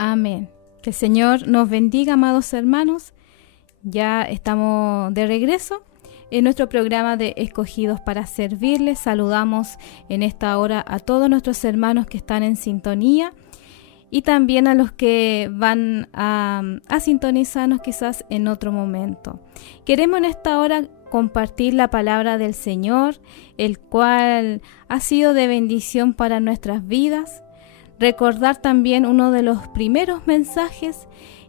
Amén. Que el Señor nos bendiga, amados hermanos. Ya estamos de regreso en nuestro programa de Escogidos para Servirles. Saludamos en esta hora a todos nuestros hermanos que están en sintonía y también a los que van a sintonizarnos quizás en otro momento. Queremos en esta hora compartir la palabra del Señor, el cual ha sido de bendición para nuestras vidas. Recordar también uno de los primeros mensajes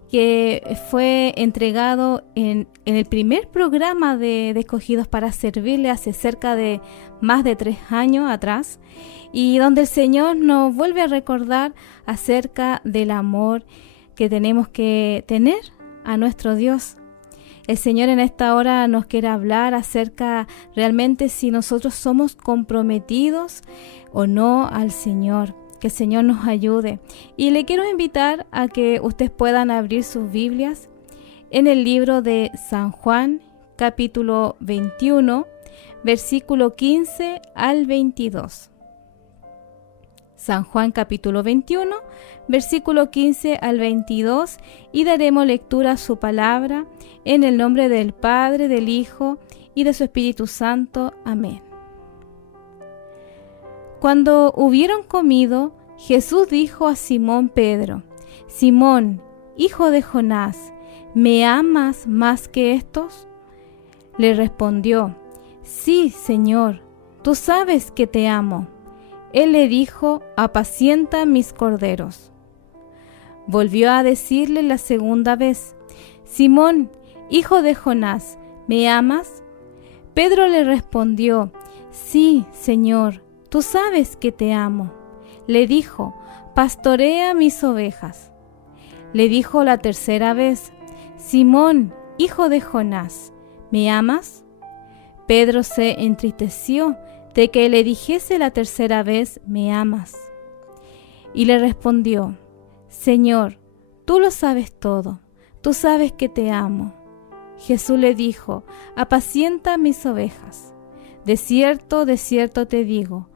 que fue entregado en el primer programa de Escogidos para Servirle hace cerca de más de 3 años atrás, y donde el Señor nos vuelve a recordar acerca del amor que tenemos que tener a nuestro Dios. El Señor en esta hora nos quiere hablar acerca realmente si nosotros somos comprometidos o no al Señor. Que el Señor nos ayude. Y le quiero invitar a que ustedes puedan abrir sus Biblias en el libro de San Juan, capítulo 21, versículo 15 al 22. San Juan, capítulo 21, versículo 15 al 22, y daremos lectura a su palabra en el nombre del Padre, del Hijo y de su Espíritu Santo. Amén. Cuando hubieron comido, Jesús dijo a Simón Pedro: Simón, hijo de Jonás, ¿me amas más que estos? Le respondió: Sí, Señor, tú sabes que te amo. Él le dijo: Apacienta mis corderos. Volvió a decirle la segunda vez: Simón, hijo de Jonás, ¿me amas? Pedro le respondió: Sí, Señor, tú sabes que te amo. Le dijo: Pastorea mis ovejas. Le dijo la tercera vez: Simón, hijo de Jonás, ¿me amas? Pedro se entristeció de que le dijese la tercera vez: ¿me amas? Y le respondió: Señor, tú lo sabes todo, tú sabes que te amo. Jesús le dijo: Apacienta mis ovejas. De cierto te digo,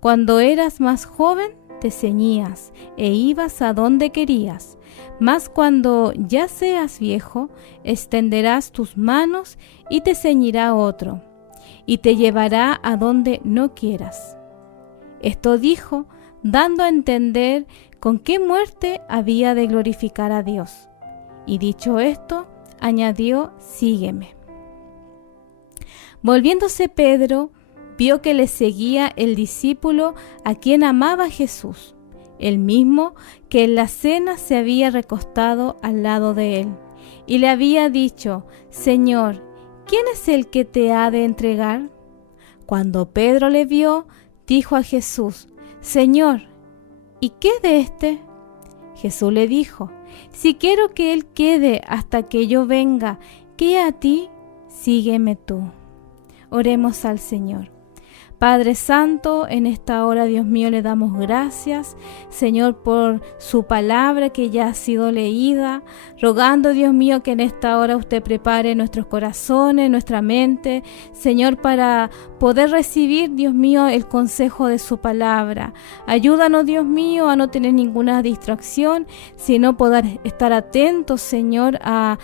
cuando eras más joven, te ceñías e ibas a donde querías, mas cuando ya seas viejo, extenderás tus manos y te ceñirá otro, y te llevará a donde no quieras. Esto dijo, dando a entender con qué muerte había de glorificar a Dios. Y dicho esto, añadió: Sígueme. Volviéndose Pedro, vio que le seguía el discípulo a quien amaba Jesús, el mismo que en la cena se había recostado al lado de él, y le había dicho: Señor, ¿quién es el que te ha de entregar? Cuando Pedro le vio, dijo a Jesús: Señor, ¿y qué de éste? Jesús le dijo: Si quiero que él quede hasta que yo venga, ¿qué a ti? Sígueme tú. Oremos al Señor. Padre Santo, en esta hora, Dios mío, le damos gracias, Señor, por su palabra que ya ha sido leída, rogando, Dios mío, que en esta hora usted prepare nuestros corazones, nuestra mente, Señor, para poder recibir, Dios mío, el consejo de su palabra. Ayúdanos, Dios mío, a no tener ninguna distracción, sino poder estar atentos, Señor, a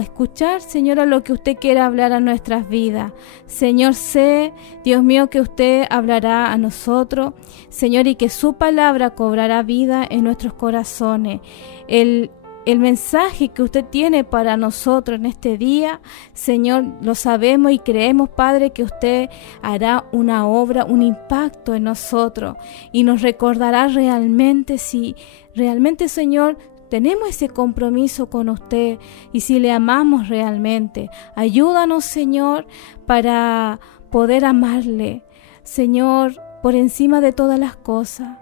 escuchar, Señor, a lo que usted quiera hablar a nuestras vidas. Señor, sé, Dios mío, que usted hablará a nosotros, Señor, y que su palabra cobrará vida en nuestros corazones. El mensaje que usted tiene para nosotros en este día, Señor, lo sabemos y creemos, Padre, que usted hará una obra, un impacto en nosotros y nos recordará realmente si realmente, Señor, tenemos ese compromiso con usted y si le amamos realmente. Ayúdanos, Señor, para poder amarle, Señor, por encima de todas las cosas.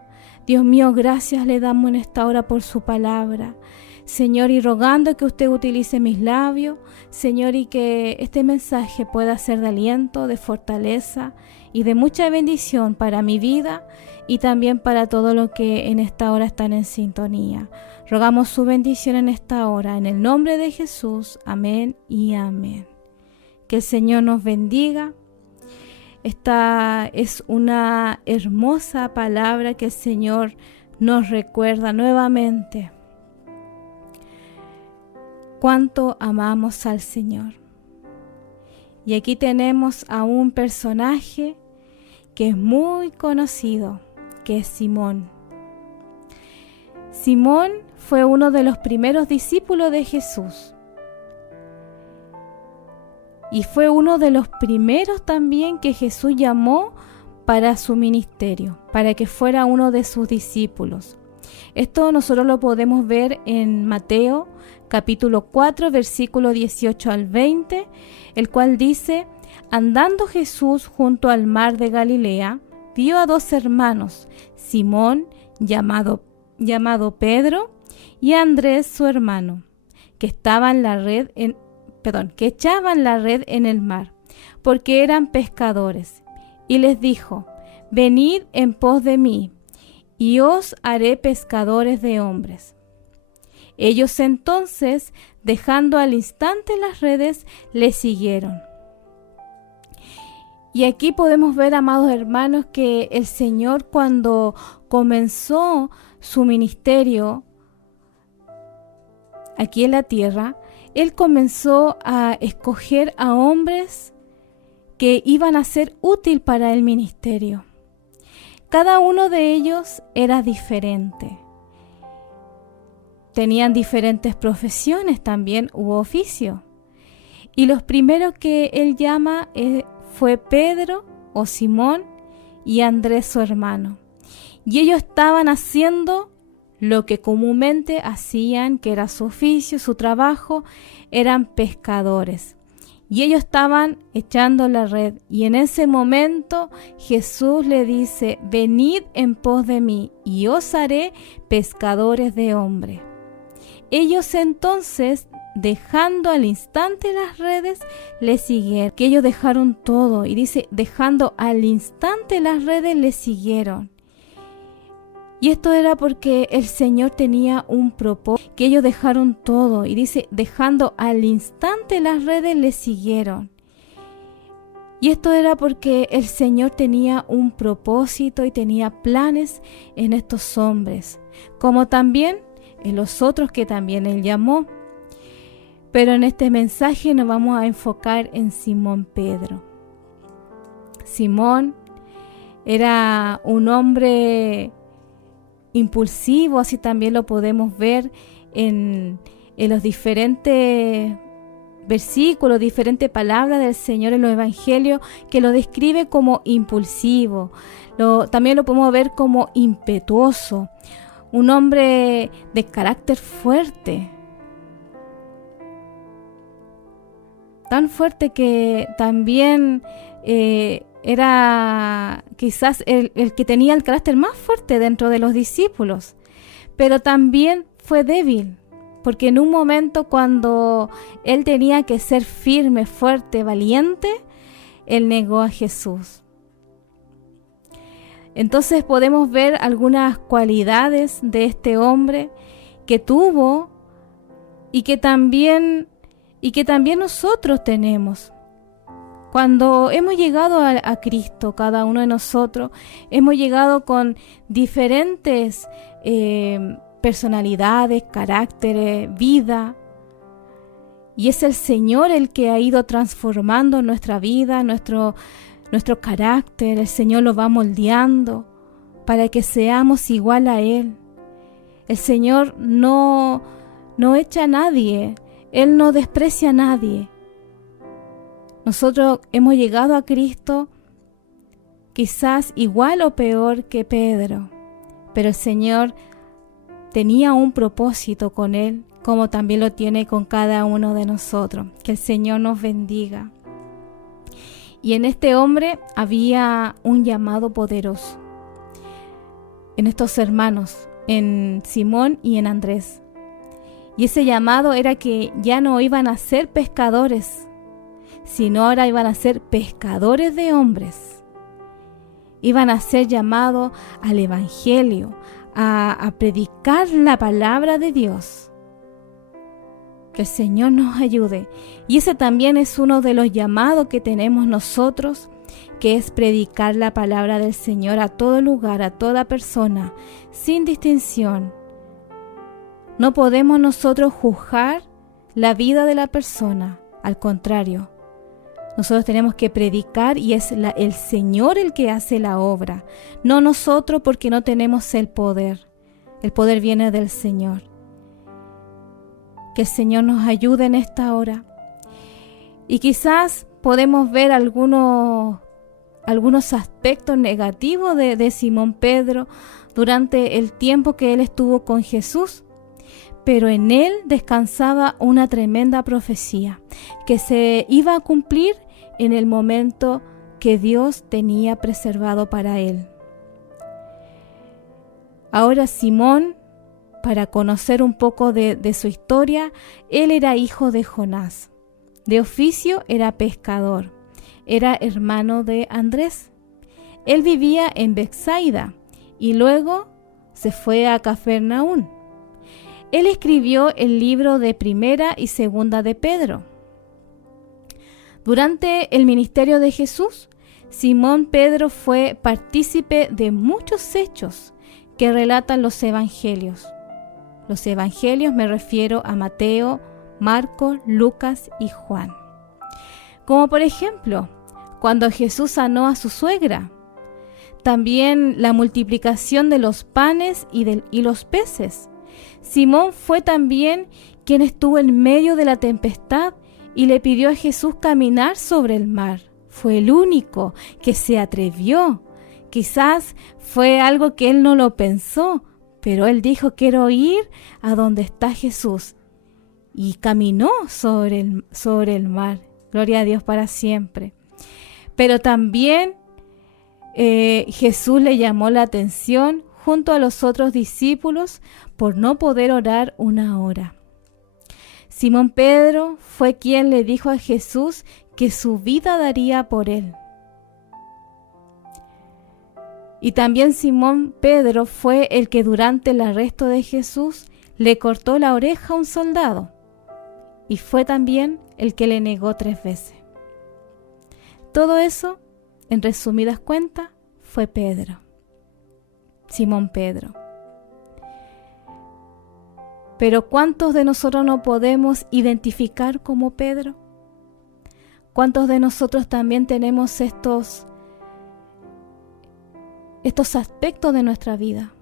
Dios mío, gracias le damos en esta hora por su palabra, Señor, y rogando que usted utilice mis labios, Señor, y que este mensaje pueda ser de aliento, de fortaleza y de mucha bendición para mi vida y también para todo lo que en esta hora están en sintonía. Rogamos su bendición en esta hora, en el nombre de Jesús. Amén y amén. Que el Señor nos bendiga. Esta es una hermosa palabra que el Señor nos recuerda nuevamente. cuánto amamos al Señor. Y aquí tenemos a un personaje que es muy conocido, que es Simón. Simón fue uno de los primeros discípulos de Jesús. Y fue uno de los primeros también que Jesús llamó para su ministerio, para que fuera uno de sus discípulos. Esto nosotros lo podemos ver en Mateo capítulo 4, versículo 18 al 20, el cual dice: andando Jesús junto al mar de Galilea, vio a dos hermanos, Simón, llamado Pedro, y a Andrés su hermano, que echaban la red en el mar, porque eran pescadores. Y les dijo: venid en pos de mí, y os haré pescadores de hombres. Ellos entonces, dejando al instante las redes, le siguieron. Y aquí podemos ver, amados hermanos, que el Señor, cuando comenzó su ministerio aquí en la tierra, Él comenzó a escoger a hombres que iban a ser útil para el ministerio. Cada uno de ellos era diferente. Tenían diferentes profesiones también u oficio. Y los primeros que Él llama fue Pedro o Simón y Andrés su hermano. Y ellos estaban haciendo lo que comúnmente hacían, que era su oficio, su trabajo, eran pescadores. Y ellos estaban echando la red. Y en ese momento Jesús le dice: venid en pos de mí, y os haré pescadores de hombres. Ellos entonces, dejando al instante las redes, le siguieron. Que ellos dejaron todo. Y dice, dejando al instante las redes, le siguieron. Y esto era porque el Señor tenía un propósito, que ellos dejaron todo. Y dice, dejando al instante las redes, le siguieron. Y esto era porque el Señor tenía un propósito y tenía planes en estos hombres, como también en los otros que también Él llamó. Pero en este mensaje nos vamos a enfocar en Simón Pedro. Simón era un hombre impulsivo, así también lo podemos ver en los diferentes versículos, diferentes palabras del Señor en los evangelios, que lo describe como impulsivo. También lo podemos ver como impetuoso, un hombre de carácter fuerte, tan fuerte que también era quizás el que tenía el carácter más fuerte dentro de los discípulos, pero también fue débil, porque en un momento cuando él tenía que ser firme, fuerte, valiente, él negó a Jesús. Entonces podemos ver algunas cualidades de este hombre que tuvo y que también nosotros tenemos. Cuando hemos llegado a Cristo, cada uno de nosotros, hemos llegado con diferentes personalidades, caracteres, vida. Y es el Señor el que ha ido transformando nuestra vida, nuestro carácter. El Señor lo va moldeando para que seamos igual a Él. El Señor no echa a nadie, Él no desprecia a nadie. Nosotros hemos llegado a Cristo quizás igual o peor que Pedro, pero el Señor tenía un propósito con Él, como también lo tiene con cada uno de nosotros. Que el Señor nos bendiga. Y en este hombre había un llamado poderoso, en estos hermanos, en Simón y en Andrés. Y ese llamado era que ya no iban a ser pescadores, sino ahora iban a ser pescadores de hombres. Iban a ser llamados al Evangelio, a predicar la palabra de Dios. Que el Señor nos ayude. Y ese también es uno de los llamados que tenemos nosotros, que es predicar la palabra del Señor a todo lugar, a toda persona, sin distinción. No podemos nosotros juzgar la vida de la persona. Al contrario, nosotros tenemos que predicar y es el Señor el que hace la obra, no nosotros, porque no tenemos el poder. El poder viene del Señor. Que el Señor nos ayude en esta hora. Y quizás podemos ver algunos aspectos negativos de Simón Pedro durante el tiempo que él estuvo con Jesús, pero en él descansaba una tremenda profecía que se iba a cumplir en el momento que Dios tenía preservado para él. Ahora Simón, para conocer un poco de su historia, él era hijo de Jonás. De oficio era pescador. Era hermano de Andrés. Él vivía en Betsaida y luego se fue a Cafarnaúm. Él escribió el libro de Primera y Segunda de Pedro. Durante el ministerio de Jesús, Simón Pedro fue partícipe de muchos hechos que relatan los evangelios. Los evangelios me refiero a Mateo, Marcos, Lucas y Juan. Como por ejemplo, cuando Jesús sanó a su suegra. También la multiplicación de los panes y los peces. Simón fue también quien estuvo en medio de la tempestad y le pidió a Jesús caminar sobre el mar. Fue el único que se atrevió. Quizás fue algo que él no lo pensó, pero él dijo: quiero ir a donde está Jesús. Y caminó sobre el mar. Gloria a Dios para siempre. Pero también Jesús le llamó la atención junto a los otros discípulos por no poder orar una hora. Simón Pedro fue quien le dijo a Jesús que su vida daría por él. Y también Simón Pedro fue el que durante el arresto de Jesús le cortó la oreja a un soldado. Y fue también el que le negó 3 veces. Todo eso, en resumidas cuentas, fue Pedro. Simón Pedro. Pero ¿cuántos de nosotros no podemos identificar como Pedro? ¿Cuántos de nosotros también tenemos estos aspectos de nuestra vida?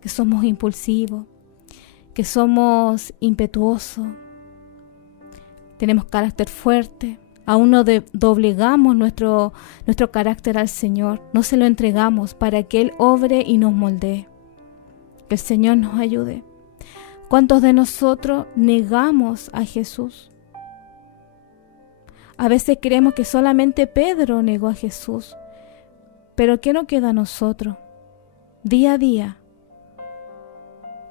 Que somos impulsivos, que somos impetuosos, tenemos carácter fuerte, aún no doblegamos nuestro carácter al Señor, no se lo entregamos para que Él obre y nos moldee. Que el Señor nos ayude. ¿Cuántos de nosotros negamos a Jesús? A veces creemos que solamente Pedro negó a Jesús, pero ¿qué nos queda a nosotros? Día a día.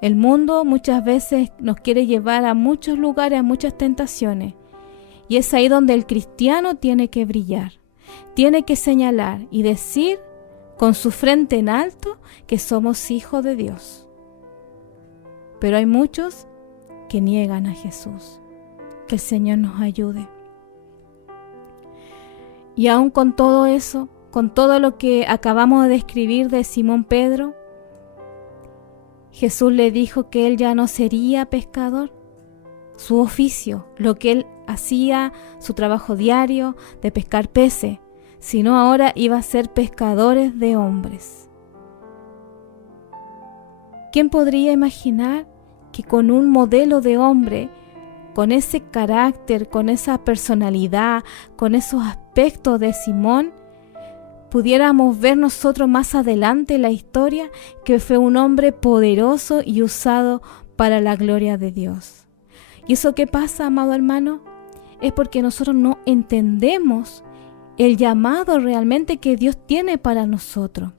El mundo muchas veces nos quiere llevar a muchos lugares, a muchas tentaciones. Y es ahí donde el cristiano tiene que brillar, tiene que señalar y decir con su frente en alto que somos hijos de Dios. Pero hay muchos que niegan a Jesús. Que el Señor nos ayude. Y aún con todo eso, con todo lo que acabamos de describir de Simón Pedro, Jesús le dijo que él ya no sería pescador. Su oficio, lo que él hacía, su trabajo diario de pescar peces, sino ahora iba a ser pescadores de hombres. ¿Quién podría imaginar que con un modelo de hombre, con ese carácter, con esa personalidad, con esos aspectos de Simón, pudiéramos ver nosotros más adelante en la historia que fue un hombre poderoso y usado para la gloria de Dios? ¿Y eso qué pasa, amado hermano? Es porque nosotros no entendemos el llamado realmente que Dios tiene para nosotros.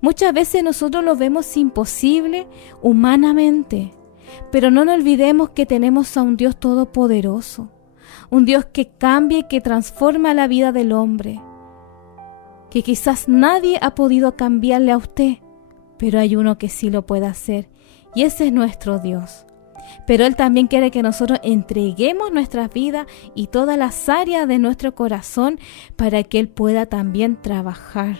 Muchas veces nosotros lo vemos imposible humanamente, pero no nos olvidemos que tenemos a un Dios todopoderoso, un Dios que cambia y que transforma la vida del hombre, que quizás nadie ha podido cambiarle a usted, pero hay uno que sí lo puede hacer, y ese es nuestro Dios. Pero Él también quiere que nosotros entreguemos nuestras vidas y todas las áreas de nuestro corazón para que Él pueda también trabajar.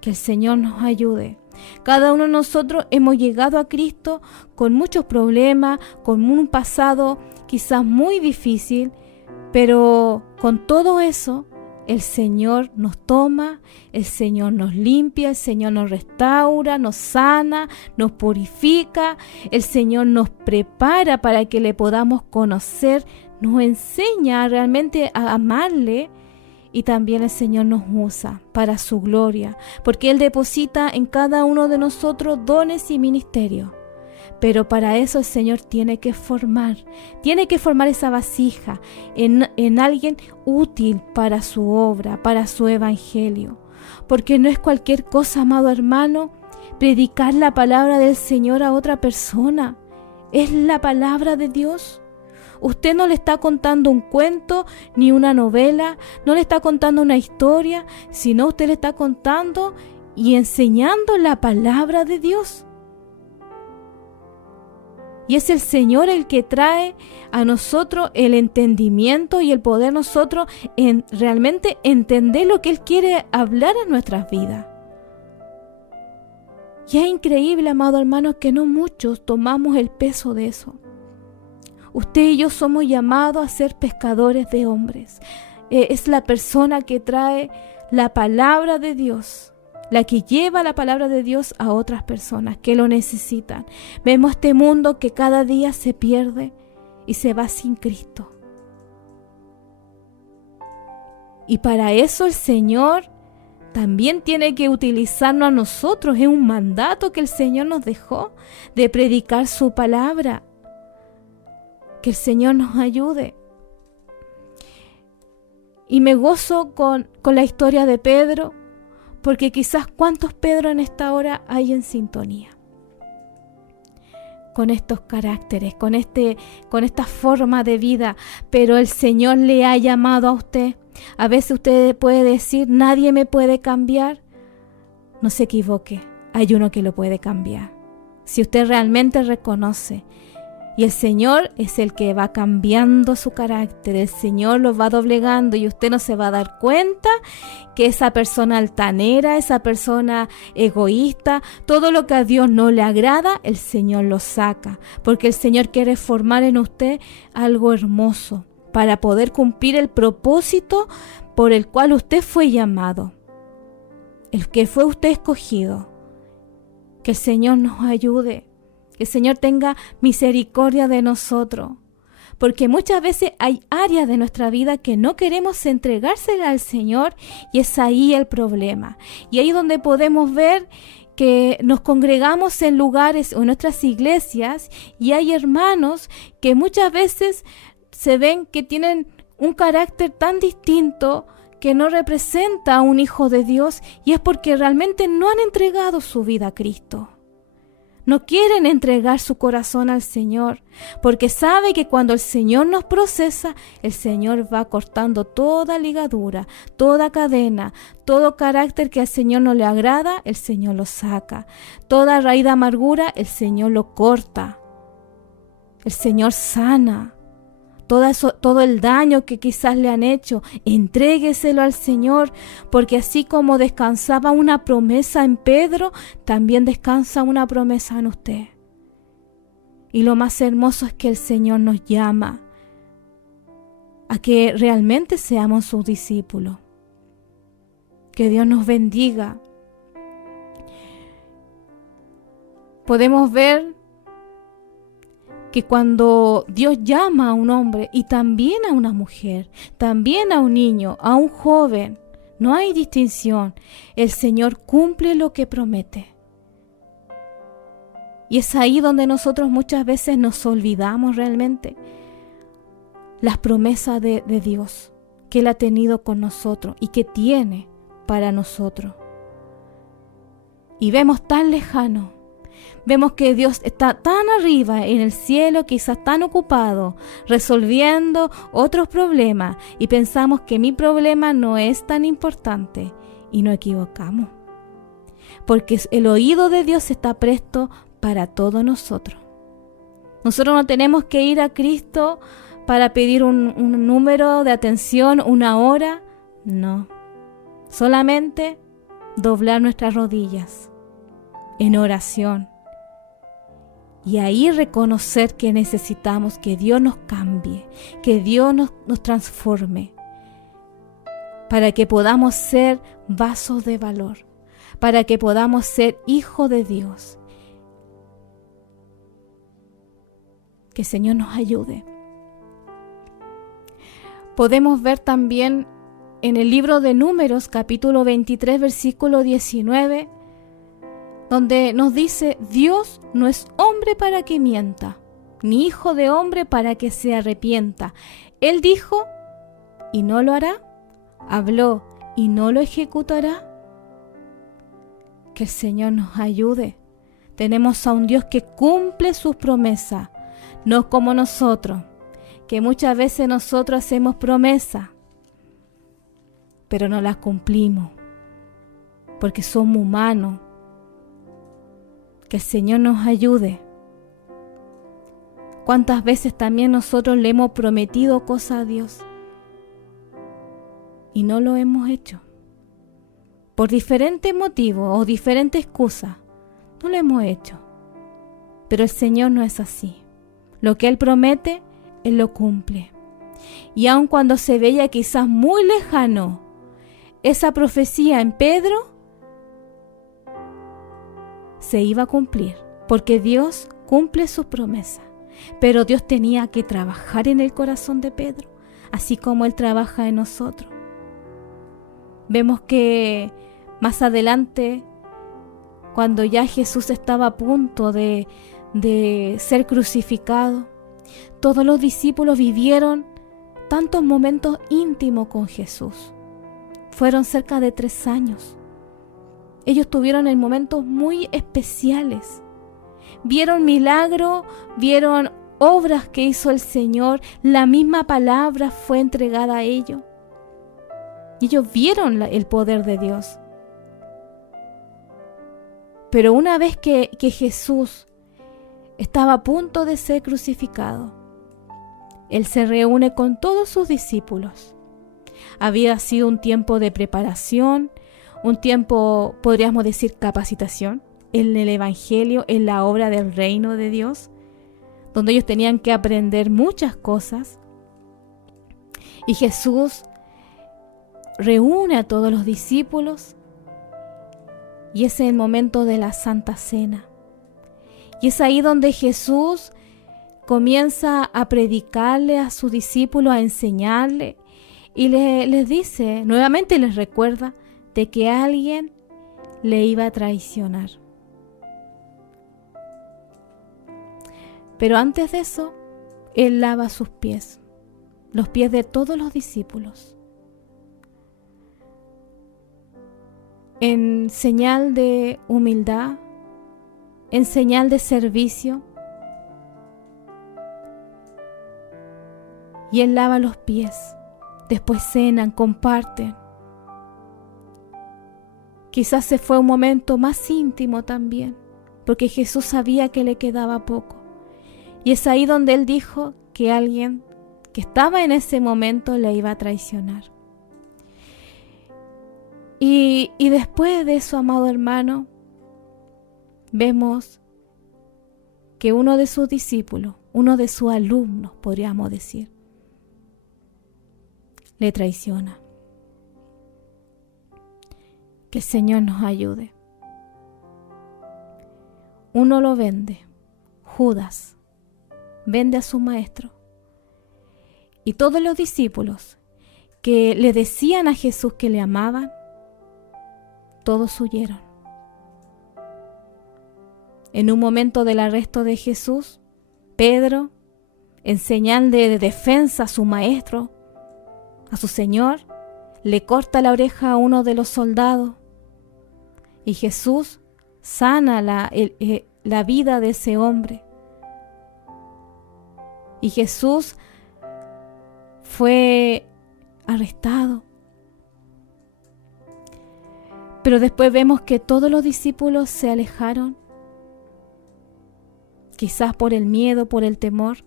Que el Señor nos ayude. Cada uno de nosotros hemos llegado a Cristo con muchos problemas, con un pasado quizás muy difícil, pero con todo eso el Señor nos toma, el Señor nos limpia, el Señor nos restaura, nos sana, nos purifica, el Señor nos prepara para que le podamos conocer, nos enseña realmente a amarle. Y también el Señor nos usa para su gloria, porque Él deposita en cada uno de nosotros dones y ministerios. Pero para eso el Señor tiene que formar esa vasija en alguien útil para su obra, para su evangelio. Porque no es cualquier cosa, amado hermano, predicar la palabra del Señor a otra persona. Es la palabra de Dios. Usted no le está contando un cuento ni una novela, no le está contando una historia, sino usted le está contando y enseñando la palabra de Dios. Y es el Señor el que trae a nosotros el entendimiento y el poder nosotros en realmente entender lo que Él quiere hablar en nuestras vidas. Y es increíble, amado hermano, que no muchos tomamos el peso de eso. Usted y yo somos llamados a ser pescadores de hombres. Es la persona que trae la palabra de Dios, la que lleva la palabra de Dios a otras personas que lo necesitan. Vemos este mundo que cada día se pierde y se va sin Cristo. Y para eso el Señor también tiene que utilizarnos a nosotros. Es un mandato que el Señor nos dejó de predicar su palabra. Que el Señor nos ayude. Y me gozo con la historia de Pedro, porque quizás cuántos Pedro en esta hora hay en sintonía con estos caracteres, con esta forma de vida, pero el Señor le ha llamado a usted. A veces usted puede decir, nadie me puede cambiar. No se equivoque, hay uno que lo puede cambiar. Si usted realmente reconoce. Y el Señor es el que va cambiando su carácter, el Señor lo va doblegando y usted no se va a dar cuenta que esa persona altanera, esa persona egoísta, todo lo que a Dios no le agrada, el Señor lo saca, porque el Señor quiere formar en usted algo hermoso para poder cumplir el propósito por el cual usted fue llamado, el que fue usted escogido. Que el Señor nos ayude. Que el Señor tenga misericordia de nosotros, porque muchas veces hay áreas de nuestra vida que no queremos entregársela al Señor y es ahí el problema. Y ahí donde podemos ver que nos congregamos en lugares o en nuestras iglesias y hay hermanos que muchas veces se ven que tienen un carácter tan distinto que no representa a un hijo de Dios y es porque realmente no han entregado su vida a Cristo. No quieren entregar su corazón al Señor, porque sabe que cuando el Señor nos procesa, el Señor va cortando toda ligadura, toda cadena, todo carácter que al Señor no le agrada, el Señor lo saca. Toda raíz de amargura, el Señor lo corta. El Señor sana. Todo el daño que quizás le han hecho, entrégueselo al Señor, porque así como descansaba una promesa en Pedro, también descansa una promesa en usted. Y lo más hermoso es que el Señor nos llama a que realmente seamos sus discípulos. Que Dios nos bendiga. Podemos ver que cuando Dios llama a un hombre y también a una mujer, también a un niño, a un joven, no hay distinción. El Señor cumple lo que promete. Y es ahí donde nosotros muchas veces nos olvidamos realmente las promesas de Dios que Él ha tenido con nosotros y que tiene para nosotros. Y vemos tan lejano. Vemos que Dios está tan arriba en el cielo, quizás tan ocupado, resolviendo otros problemas y pensamos que mi problema no es tan importante y nos equivocamos. Porque el oído de Dios está presto para todos nosotros. Nosotros no tenemos que ir a Cristo para pedir un número de atención, una hora, no. Solamente doblar nuestras rodillas en oración. Y ahí reconocer que necesitamos que Dios nos cambie, que Dios nos transforme, para que podamos ser vasos de valor, para que podamos ser hijos de Dios. Que el Señor nos ayude. Podemos ver también en el libro de Números, capítulo 23, versículo 19, donde nos dice: Dios no es hombre para que mienta, ni hijo de hombre para que se arrepienta. Él dijo y no lo hará, habló y no lo ejecutará. Que el Señor nos ayude. Tenemos a un Dios que cumple sus promesas, no como nosotros, que muchas veces nosotros hacemos promesas, pero no las cumplimos, porque somos humanos. Que el Señor nos ayude. ¿Cuántas veces también nosotros le hemos prometido cosas a Dios y no lo hemos hecho? Por diferentes motivos o diferentes excusas, no lo hemos hecho. Pero el Señor no es así. Lo que Él promete, Él lo cumple. Y aun cuando se veía quizás muy lejano esa profecía en Pedro, se iba a cumplir, porque Dios cumple sus promesas. Pero Dios tenía que trabajar en el corazón de Pedro, así como Él trabaja en nosotros. Vemos que más adelante, cuando ya Jesús estaba a punto de ser crucificado, todos los discípulos vivieron tantos momentos íntimos con Jesús. Fueron cerca de 3 años. Ellos tuvieron en momentos muy especiales. Vieron milagros, vieron obras que hizo el Señor, la misma palabra fue entregada a ellos. Y ellos vieron el poder de Dios. Pero una vez que Jesús estaba a punto de ser crucificado, Él se reúne con todos sus discípulos. Había sido un tiempo de preparación, un tiempo, podríamos decir, capacitación en el Evangelio, en la obra del reino de Dios, donde ellos tenían que aprender muchas cosas. Y Jesús reúne a todos los discípulos y ese es el momento de la Santa Cena. Y es ahí donde Jesús comienza a predicarle a sus discípulos, a enseñarle y les dice, nuevamente les recuerda de que alguien le iba a traicionar. Pero antes de eso, Él lava sus pies, los pies de todos los discípulos, en señal de humildad, en señal de servicio. Y Él lava los pies, después cenan, comparten. Quizás se fue un momento más íntimo también, porque Jesús sabía que le quedaba poco. Y es ahí donde Él dijo que alguien que estaba en ese momento le iba a traicionar. Y después de eso, amado hermano, vemos que uno de sus discípulos, uno de sus alumnos, podríamos decir, le traiciona. Que el Señor nos ayude. Uno lo vende, Judas vende a su maestro. Y todos los discípulos que le decían a Jesús que le amaban, todos huyeron. En un momento del arresto de Jesús, Pedro, en señal de defensa a su maestro, a su Señor, le corta la oreja a uno de los soldados y Jesús sana la vida de ese hombre. Y Jesús fue arrestado. Pero después vemos que todos los discípulos se alejaron, quizás por el miedo, por el temor.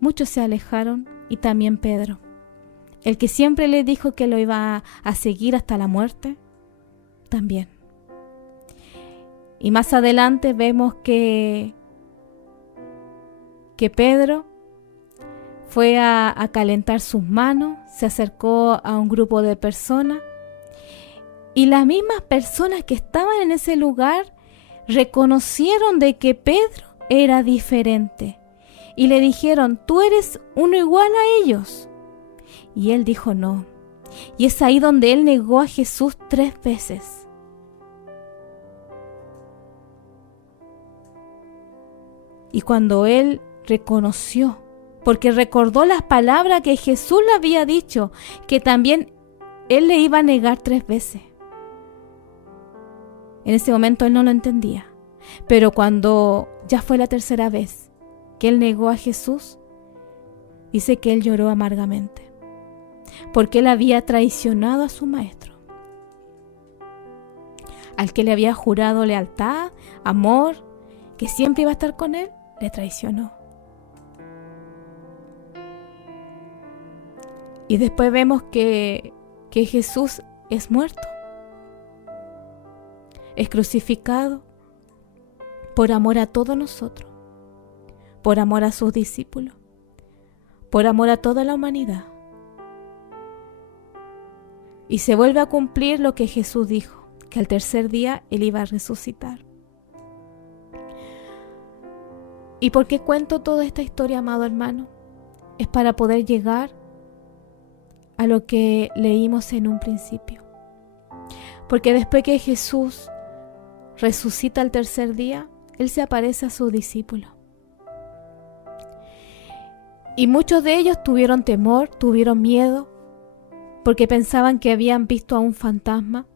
Muchos se alejaron y también Pedro, el que siempre le dijo que lo iba a seguir hasta la muerte, también. Y más adelante vemos que Pedro fue a calentar sus manos, se acercó a un grupo de personas y las mismas personas que estaban en ese lugar reconocieron de que Pedro era diferente y le dijeron: tú eres uno igual a ellos. Y él dijo no. Y es ahí donde él negó a Jesús 3 veces. Y cuando él reconoció, porque recordó las palabras que Jesús le había dicho, que también él le iba a negar 3 veces. En ese momento él no lo entendía. Pero cuando ya fue la 3ª vez que él negó a Jesús, dice que él lloró amargamente, porque él había traicionado a su maestro, al que le había jurado lealtad, amor, que siempre iba a estar con él, le traicionó. Y después vemos que Jesús es muerto, es crucificado por amor a todos nosotros, por amor a sus discípulos, por amor a toda la humanidad. Y se vuelve a cumplir lo que Jesús dijo, que al 3er día Él iba a resucitar. ¿Y por qué cuento toda esta historia, amado hermano? Es para poder llegar a lo que leímos en un principio. Porque después que Jesús resucita al 3er día, Él se aparece a sus discípulos. Y muchos de ellos tuvieron temor, tuvieron miedo, porque pensaban que habían visto a un fantasma.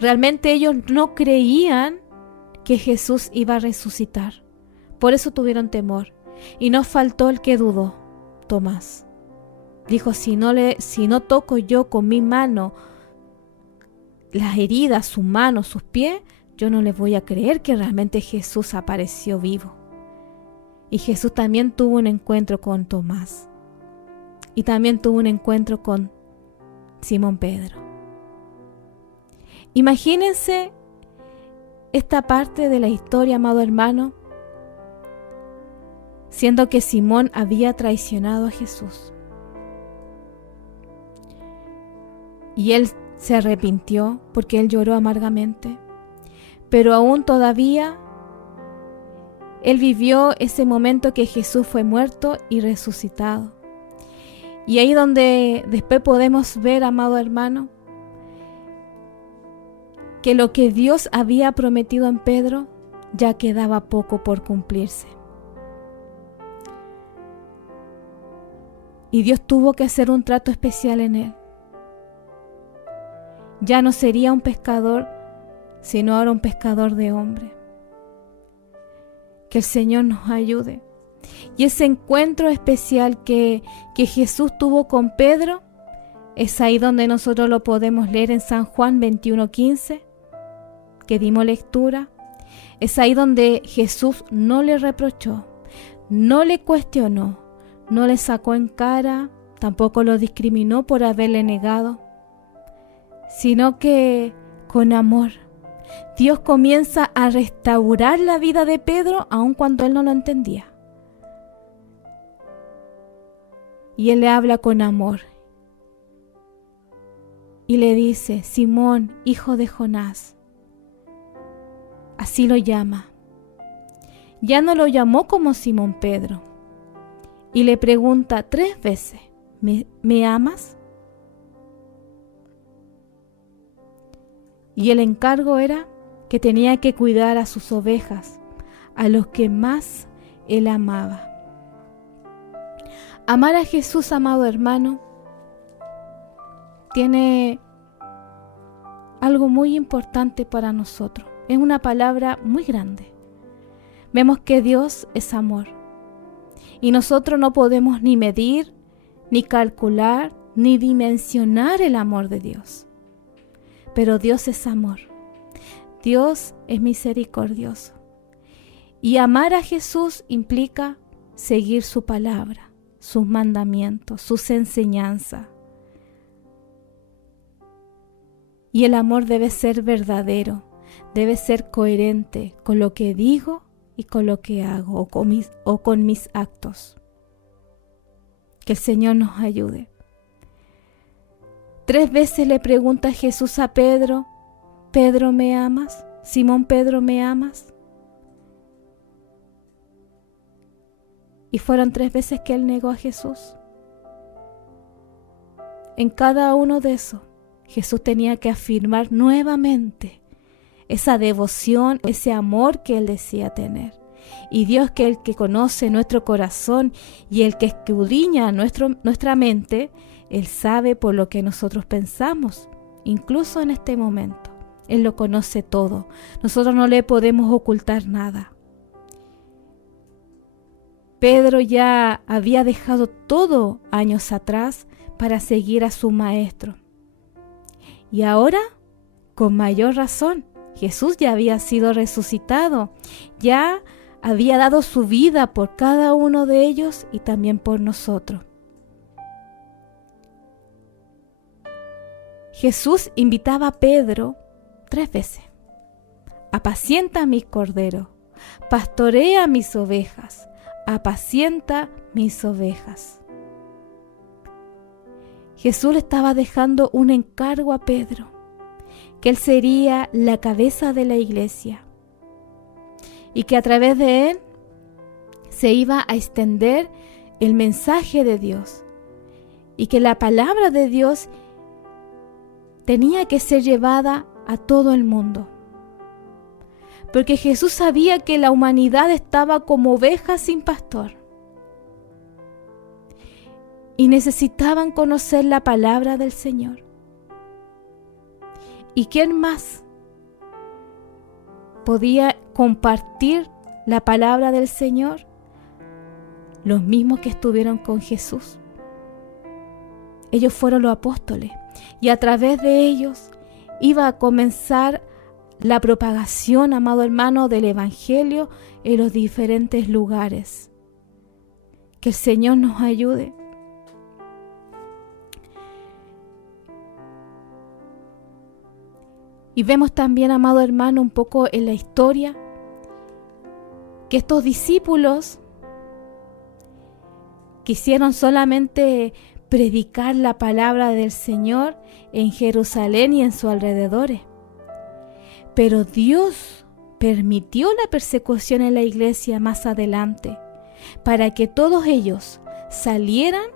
Realmente ellos no creían que Jesús iba a resucitar. Por eso tuvieron temor. Y no faltó el que dudó, Tomás. Dijo: si no toco yo con mi mano las heridas, sus manos, sus pies, yo no les voy a creer que realmente Jesús apareció vivo. Y Jesús también tuvo un encuentro con Tomás. Y también tuvo un encuentro con Simón Pedro. Imagínense esta parte de la historia, amado hermano, siendo que Simón había traicionado a Jesús. Y él se arrepintió porque él lloró amargamente. Pero aún todavía él vivió ese momento que Jesús fue muerto y resucitado. Y ahí donde después podemos ver, amado hermano, que lo que Dios había prometido en Pedro ya quedaba poco por cumplirse. Y Dios tuvo que hacer un trato especial en él. Ya no sería un pescador, sino ahora un pescador de hombres. Que el Señor nos ayude. Y ese encuentro especial que Jesús tuvo con Pedro, es ahí donde nosotros lo podemos leer en San Juan 21:15, que dimos lectura. Es ahí donde Jesús no le reprochó, no le cuestionó, no le sacó en cara, tampoco lo discriminó por haberle negado, sino que con amor Dios comienza a restaurar la vida de Pedro aun cuando él no lo entendía. Y él le habla con amor y le dice: Simón, hijo de Jonás. Así lo llama. Ya no lo llamó como Simón Pedro. Y le pregunta 3 veces: ¿Me amas? Y el encargo era que tenía que cuidar a sus ovejas, a los que más él amaba. Amar a Jesús, amado hermano, tiene algo muy importante para nosotros. Es una palabra muy grande. Vemos que Dios es amor. Y nosotros no podemos ni medir, ni calcular, ni dimensionar el amor de Dios. Pero Dios es amor. Dios es misericordioso. Y amar a Jesús implica seguir su palabra, sus mandamientos, sus enseñanzas. Y el amor debe ser verdadero. debe ser coherente con lo que digo y con lo que hago o con mis actos. Que el Señor nos ayude. 3 veces le pregunta Jesús a Pedro: ¿Pedro, me amas? Simón Pedro, ¿me amas? Y fueron 3 veces que él negó a Jesús. En cada uno de esos, Jesús tenía que afirmar nuevamente esa devoción, ese amor que él decía tener. Y Dios, que es el que conoce nuestro corazón y el que escudriña nuestra mente, Él sabe por lo que nosotros pensamos, incluso en este momento. Él lo conoce todo. Nosotros no le podemos ocultar nada. Pedro ya había dejado todo años atrás para seguir a su maestro. Y ahora, con mayor razón, Jesús ya había sido resucitado, ya había dado su vida por cada uno de ellos y también por nosotros. Jesús invitaba a Pedro 3 veces: apacienta mis corderos, pastorea mis ovejas, apacienta mis ovejas. Jesús le estaba dejando un encargo a Pedro, que él sería la cabeza de la iglesia y que a través de él se iba a extender el mensaje de Dios y que la palabra de Dios tenía que ser llevada a todo el mundo. Porque Jesús sabía que la humanidad estaba como ovejas sin pastor y necesitaban conocer la palabra del Señor. ¿Y quién más podía compartir la palabra del Señor? Los mismos que estuvieron con Jesús. Ellos fueron los apóstoles y a través de ellos iba a comenzar la propagación, amado hermano, del Evangelio en los diferentes lugares. Que el Señor nos ayude. Y vemos también, amado hermano, un poco en la historia, que estos discípulos quisieron solamente predicar la palabra del Señor en Jerusalén y en sus alrededores. Pero Dios permitió la persecución en la iglesia más adelante, para que todos ellos salieran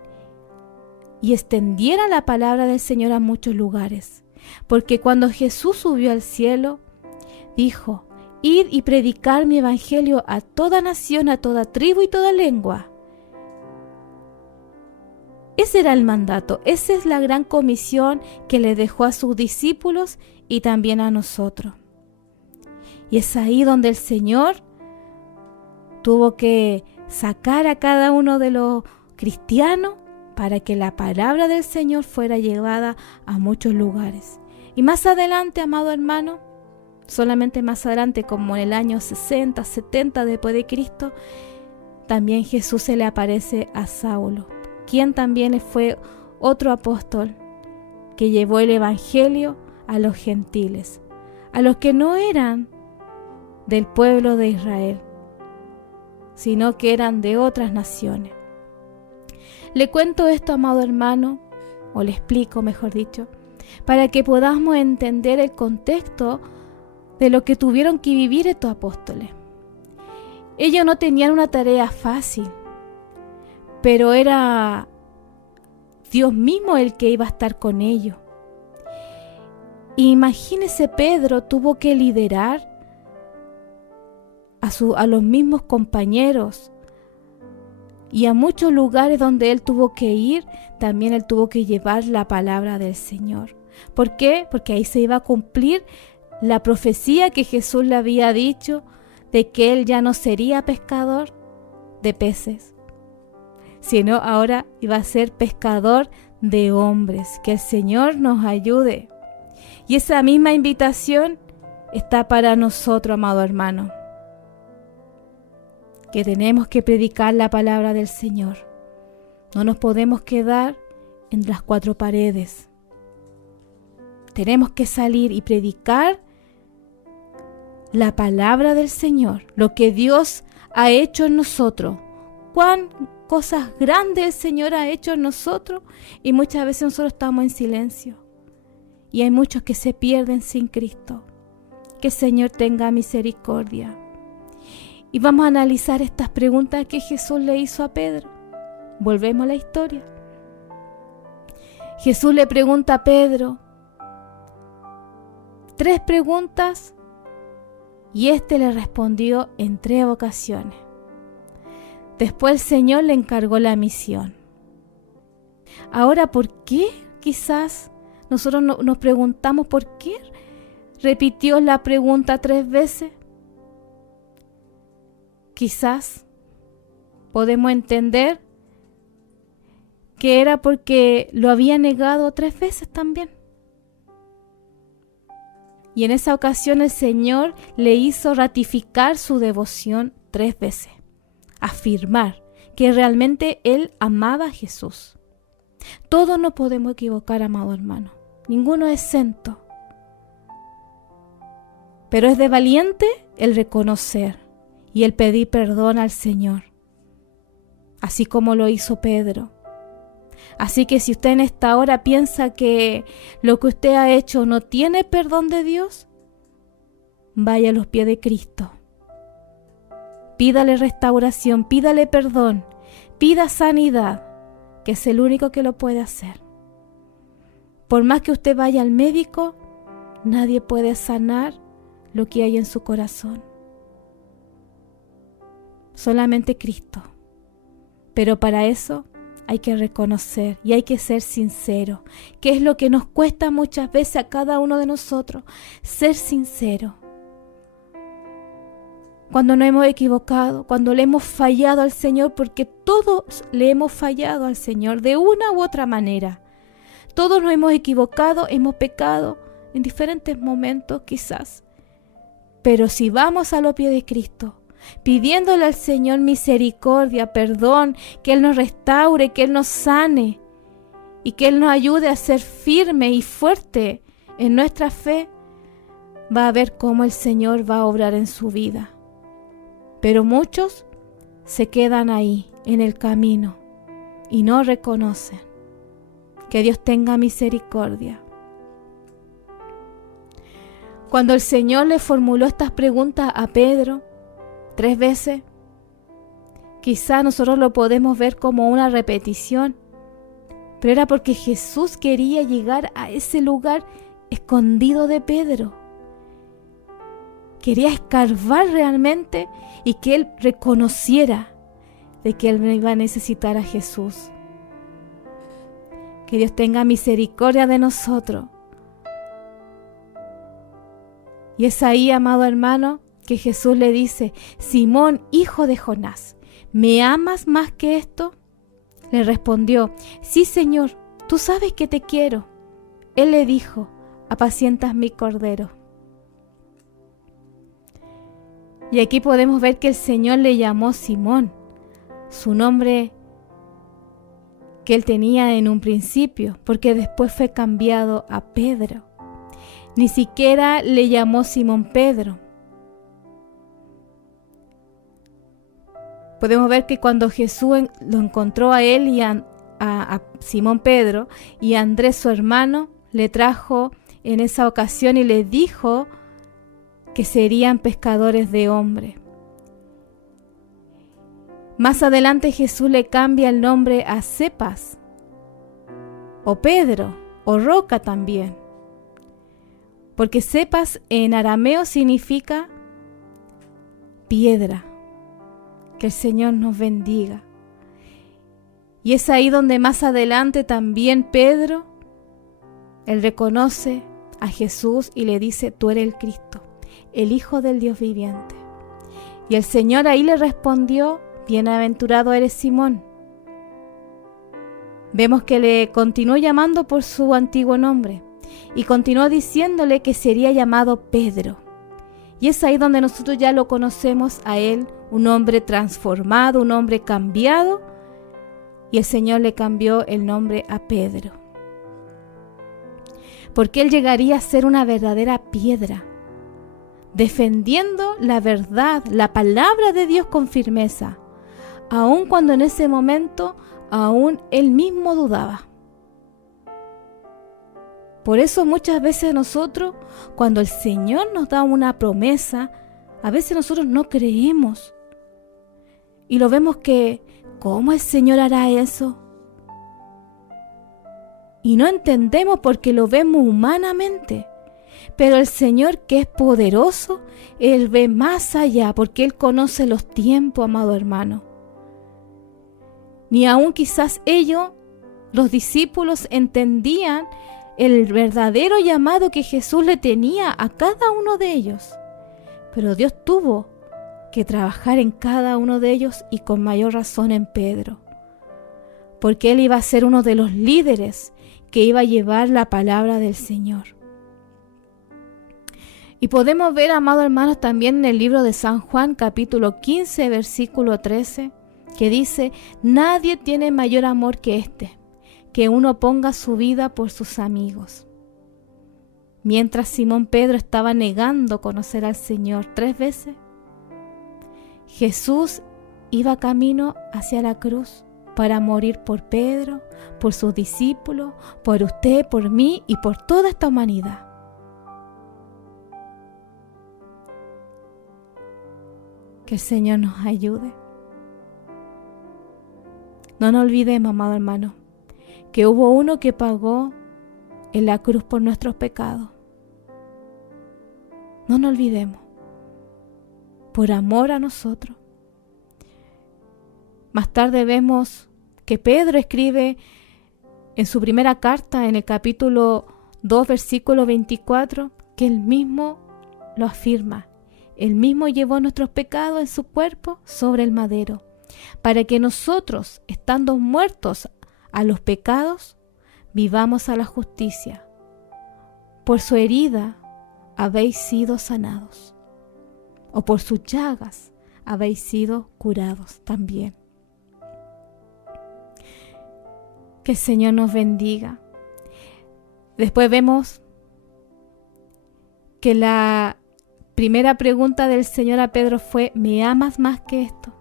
y extendieran la palabra del Señor a muchos lugares. Porque cuando Jesús subió al cielo, dijo: id y predicar mi evangelio a toda nación, a toda tribu y toda lengua. Ese era el mandato, esa es la gran comisión que le dejó a sus discípulos y también a nosotros. Y es ahí donde el Señor tuvo que sacar a cada uno de los cristianos para que la palabra del Señor fuera llevada a muchos lugares. Y más adelante, amado hermano, solamente más adelante, como en el año 60, 70 después de Cristo, también Jesús se le aparece a Saulo, quien también fue otro apóstol que llevó el evangelio a los gentiles, a los que no eran del pueblo de Israel, sino que eran de otras naciones. Le cuento esto, amado hermano, o le explico, mejor dicho, para que podamos entender el contexto de lo que tuvieron que vivir estos apóstoles. Ellos no tenían una tarea fácil, pero era Dios mismo el que iba a estar con ellos. Imagínese, Pedro tuvo que liderar a los mismos compañeros, y a muchos lugares donde él tuvo que ir, también él tuvo que llevar la palabra del Señor. ¿Por qué? Porque ahí se iba a cumplir la profecía que Jesús le había dicho de que él ya no sería pescador de peces, sino ahora iba a ser pescador de hombres. Que el Señor nos ayude. Y esa misma invitación está para nosotros, amado hermano, que tenemos que predicar la palabra del Señor. No nos podemos quedar en las 4 paredes. Tenemos que salir y predicar la palabra del Señor, lo que Dios ha hecho en nosotros, cuán cosas grandes el Señor ha hecho en nosotros, y muchas veces nosotros estamos en silencio. Y hay muchos que se pierden sin Cristo. Que el Señor tenga misericordia. Y vamos a analizar estas preguntas que Jesús le hizo a Pedro. Volvemos a la historia. Jesús le pregunta a Pedro 3 preguntas y éste le respondió en 3 ocasiones. Después el Señor le encargó la misión. Ahora, ¿por qué? Quizás nosotros nos preguntamos por qué repitió la pregunta 3 veces. Quizás podemos entender que era porque lo había negado 3 veces también. Y en esa ocasión el Señor le hizo ratificar su devoción 3 veces. Afirmar que realmente él amaba a Jesús. Todos nos podemos equivocar, amado hermano. Ninguno es exento. Pero es de valiente el reconocer y el pedir perdón al Señor. Así como lo hizo Pedro. Así que si usted en esta hora piensa que lo que usted ha hecho no tiene perdón de Dios, vaya a los pies de Cristo. Pídale restauración, pídale perdón, pida sanidad, que es el único que lo puede hacer. Por más que usted vaya al médico, nadie puede sanar lo que hay en su corazón. Solamente Cristo. Pero para eso hay que reconocer y hay que ser sincero, que es lo que nos cuesta muchas veces a cada uno de nosotros, ser sincero. Cuando nos hemos equivocado, cuando le hemos fallado al Señor, porque todos le hemos fallado al Señor de una u otra manera. Todos nos hemos equivocado, hemos pecado en diferentes momentos quizás. Pero si vamos a los pies de Cristo, pidiéndole al Señor misericordia, perdón, que Él nos restaure, que Él nos sane y que Él nos ayude a ser firme y fuerte en nuestra fe, va a ver cómo el Señor va a obrar en su vida. Pero muchos se quedan ahí, en el camino, y no reconocen. Que Dios tenga misericordia. Cuando el Señor le formuló estas preguntas a Pedro 3 veces, quizá nosotros lo podemos ver como una repetición, pero era porque Jesús quería llegar a ese lugar escondido de Pedro. Quería escarbar realmente y que él reconociera de que él no iba a necesitar a Jesús. Que Dios tenga misericordia de nosotros. Y es ahí, amado hermano, que Jesús le dice: Simón, hijo de Jonás, ¿me amas más que esto? Le respondió: sí, Señor, tú sabes que te quiero. Él le dijo: apacientas mi cordero. Y aquí podemos ver que el Señor le llamó Simón, su nombre que él tenía en un principio, porque después fue cambiado a Pedro. Ni siquiera le llamó Simón Pedro. Podemos ver que cuando Jesús lo encontró a él y a Simón Pedro y a Andrés su hermano, le trajo en esa ocasión y le dijo que serían pescadores de hombres. Más adelante Jesús le cambia el nombre a Cepas, o Pedro, o Roca también. Porque Cepas en arameo significa piedra. Que el Señor nos bendiga. Y es ahí donde más adelante también Pedro, él reconoce a Jesús y le dice: tú eres el Cristo, el Hijo del Dios viviente. Y el Señor ahí le respondió: bienaventurado eres Simón. Vemos que le continuó llamando por su antiguo nombre y continuó diciéndole que sería llamado Pedro. Y es ahí donde nosotros ya lo conocemos a él, un hombre transformado, un hombre cambiado, y el Señor le cambió el nombre a Pedro. Porque él llegaría a ser una verdadera piedra, defendiendo la verdad, la palabra de Dios con firmeza, aun cuando en ese momento aún él mismo dudaba. Por eso muchas veces nosotros, cuando el Señor nos da una promesa, a veces nosotros no creemos. Y lo vemos que, ¿cómo el Señor hará eso? Y no entendemos porque lo vemos humanamente. Pero el Señor, que es poderoso, Él ve más allá porque Él conoce los tiempos, amado hermano. Ni aún quizás ellos, los discípulos, entendían el verdadero llamado que Jesús le tenía a cada uno de ellos. Pero Dios tuvo que trabajar en cada uno de ellos y con mayor razón en Pedro, porque él iba a ser uno de los líderes que iba a llevar la palabra del Señor. Y podemos ver, amados hermanos, también en el libro de San Juan, capítulo 15, versículo 13, que dice: nadie tiene mayor amor que este, que uno ponga su vida por sus amigos. Mientras Simón Pedro estaba negando conocer al Señor 3 veces, Jesús iba camino hacia la cruz para morir por Pedro, por sus discípulos, por usted, por mí y por toda esta humanidad. Que el Señor nos ayude. No nos olvidemos, amado hermano, que hubo uno que pagó en la cruz por nuestros pecados. No nos olvidemos, por amor a nosotros. Más tarde vemos que Pedro escribe en su primera carta, en el capítulo 2, versículo 24, que él mismo lo afirma. Él mismo llevó nuestros pecados en su cuerpo sobre el madero, para que nosotros, estando muertos a los pecados, vivamos a la justicia. Por su herida habéis sido sanados, o por sus llagas habéis sido curados también. Que el Señor nos bendiga. Después vemos que la primera pregunta del Señor a Pedro fue: ¿me amas más que esto?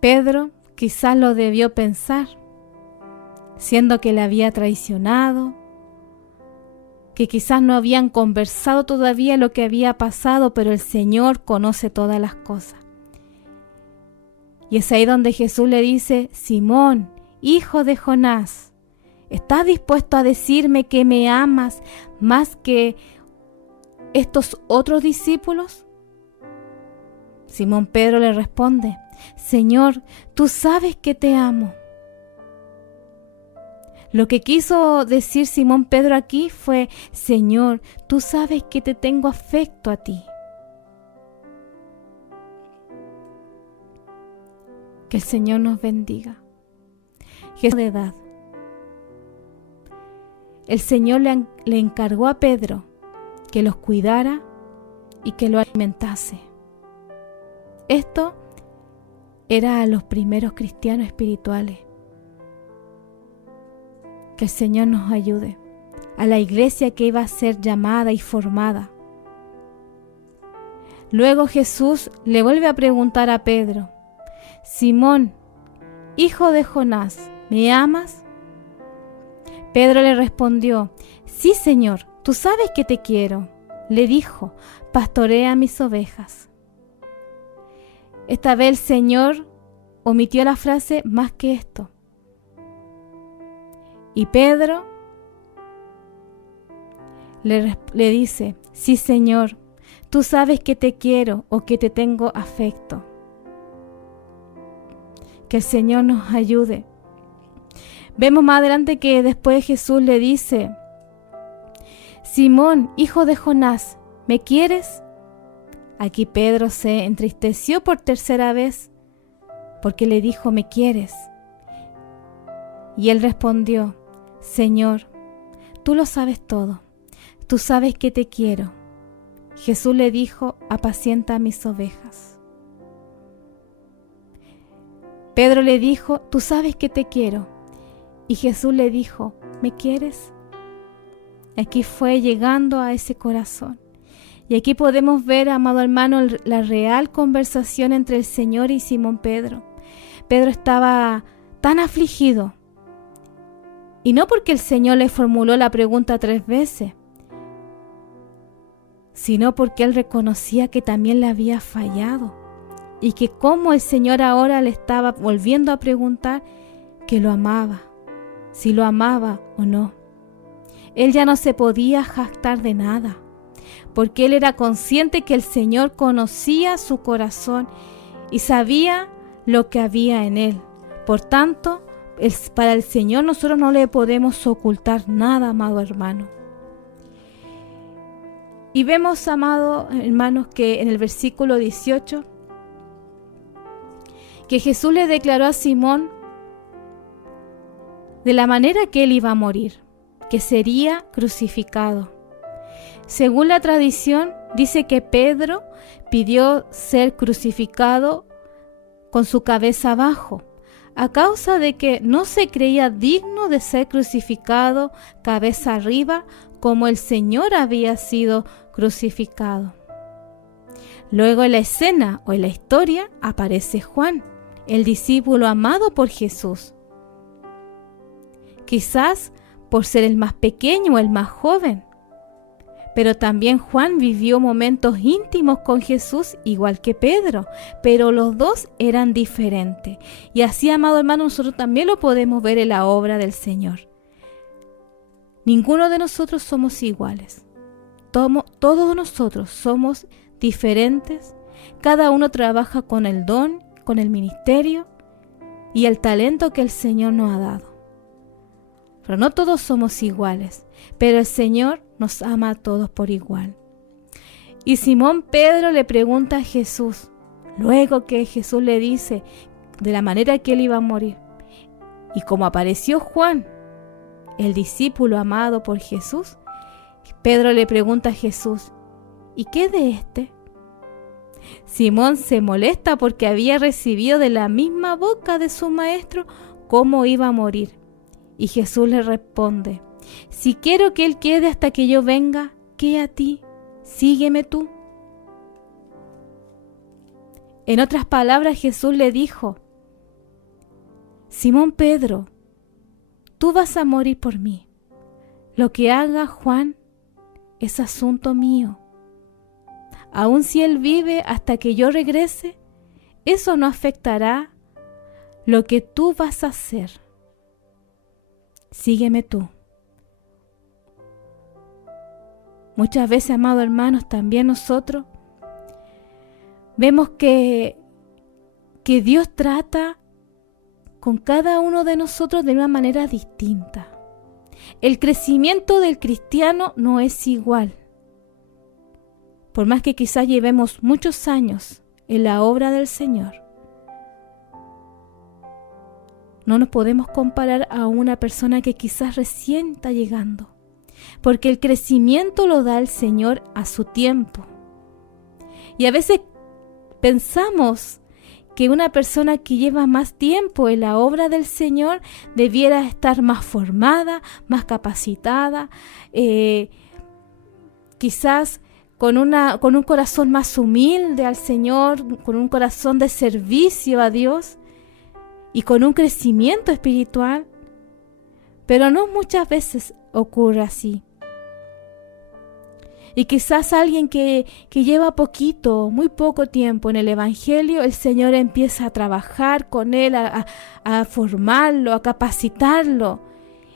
Pedro quizás lo debió pensar, siendo que le había traicionado, que quizás no habían conversado todavía lo que había pasado, pero el Señor conoce todas las cosas. Y es ahí donde Jesús le dice: Simón, hijo de Jonás, ¿estás dispuesto a decirme que me amas más que estos otros discípulos? Simón Pedro le responde: Señor, tú sabes que te amo. Lo que quiso decir Simón Pedro aquí fue: Señor, tú sabes que te tengo afecto a ti. Que el Señor nos bendiga. Jesús de edad. El Señor le encargó a Pedro que los cuidara y que lo alimentase. Esto era a los primeros cristianos espirituales. Que el Señor nos ayude a la iglesia que iba a ser llamada y formada. Luego Jesús le vuelve a preguntar a Pedro: Simón, hijo de Jonás, ¿me amas? Pedro le respondió: sí, Señor, tú sabes que te quiero. Le dijo: pastorea mis ovejas. Esta vez el Señor omitió la frase más que esto. Y Pedro le dice: sí, Señor, tú sabes que te quiero o que te tengo afecto. Que el Señor nos ayude. Vemos más adelante que después Jesús le dice: Simón, hijo de Jonás, ¿me quieres? Aquí Pedro se entristeció por tercera vez porque le dijo: ¿me quieres? Y él respondió: Señor, tú lo sabes todo, tú sabes que te quiero. Jesús le dijo: apacienta mis ovejas. Pedro le dijo: tú sabes que te quiero. Y Jesús le dijo: ¿me quieres? Aquí fue llegando a ese corazón. Y aquí podemos ver, amado hermano, la real conversación entre el Señor y Simón Pedro. Pedro estaba tan afligido. Y no porque el Señor le formuló la pregunta 3 veces, sino porque él reconocía que también le había fallado. Y que como el Señor ahora le estaba volviendo a preguntar que lo amaba, si lo amaba o no. Él ya no se podía jactar de nada, porque él era consciente que el Señor conocía su corazón y sabía lo que había en él. Por tanto, para el Señor nosotros no le podemos ocultar nada, amado hermano. Y vemos, amados hermanos, que en el versículo 18, que Jesús le declaró a Simón de la manera que él iba a morir, que sería crucificado. Según la tradición, dice que Pedro pidió ser crucificado con su cabeza abajo, a causa de que no se creía digno de ser crucificado cabeza arriba como el Señor había sido crucificado. Luego en la escena o en la historia aparece Juan, el discípulo amado por Jesús. Quizás por ser el más pequeño o el más joven, pero también Juan vivió momentos íntimos con Jesús igual que Pedro, pero los dos eran diferentes. Y así, amado hermano, nosotros también lo podemos ver en la obra del Señor. Ninguno de nosotros somos iguales. Todos nosotros somos diferentes. Cada uno trabaja con el don, con el ministerio y el talento que el Señor nos ha dado. Pero no todos somos iguales, pero el Señor nos ama a todos por igual. Y Simón Pedro le pregunta a Jesús, luego que Jesús le dice de la manera que él iba a morir. Y como apareció Juan, el discípulo amado por Jesús, Pedro le pregunta a Jesús, ¿y qué de este? Simón se molesta porque había recibido de la misma boca de su maestro cómo iba a morir. Y Jesús le responde, si quiero que él quede hasta que yo venga, ¿qué a ti? Sígueme tú. En otras palabras, Jesús le dijo, Simón Pedro, tú vas a morir por mí. Lo que haga Juan es asunto mío. Aun si él vive hasta que yo regrese, eso no afectará lo que tú vas a hacer. Sígueme tú. Muchas veces, amados hermanos, también nosotros vemos que Dios trata con cada uno de nosotros de una manera distinta. El crecimiento del cristiano no es igual. Por más que quizás llevemos muchos años en la obra del Señor, no nos podemos comparar a una persona que quizás recién está llegando, porque el crecimiento lo da el Señor a su tiempo. Y a veces pensamos que una persona que lleva más tiempo en la obra del Señor debiera estar más formada, más capacitada, quizás con un corazón más humilde al Señor, con un corazón de servicio a Dios y con un crecimiento espiritual. Pero no muchas veces ocurre así. Y quizás alguien que lleva muy poco tiempo en el Evangelio, el Señor empieza a trabajar con él, a formarlo, a capacitarlo.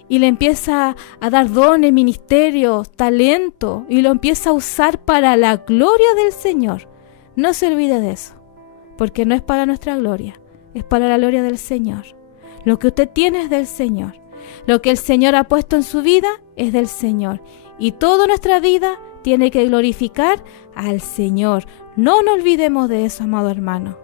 Y le empieza a dar dones, ministerios, talento. Y lo empieza a usar para la gloria del Señor. No se olvide de eso. Porque no es para nuestra gloria. Es para la gloria del Señor. Lo que usted tiene es del Señor. Lo que el Señor ha puesto en su vida es del Señor. Y toda nuestra vida tiene que glorificar al Señor. No nos olvidemos de eso, amado hermano.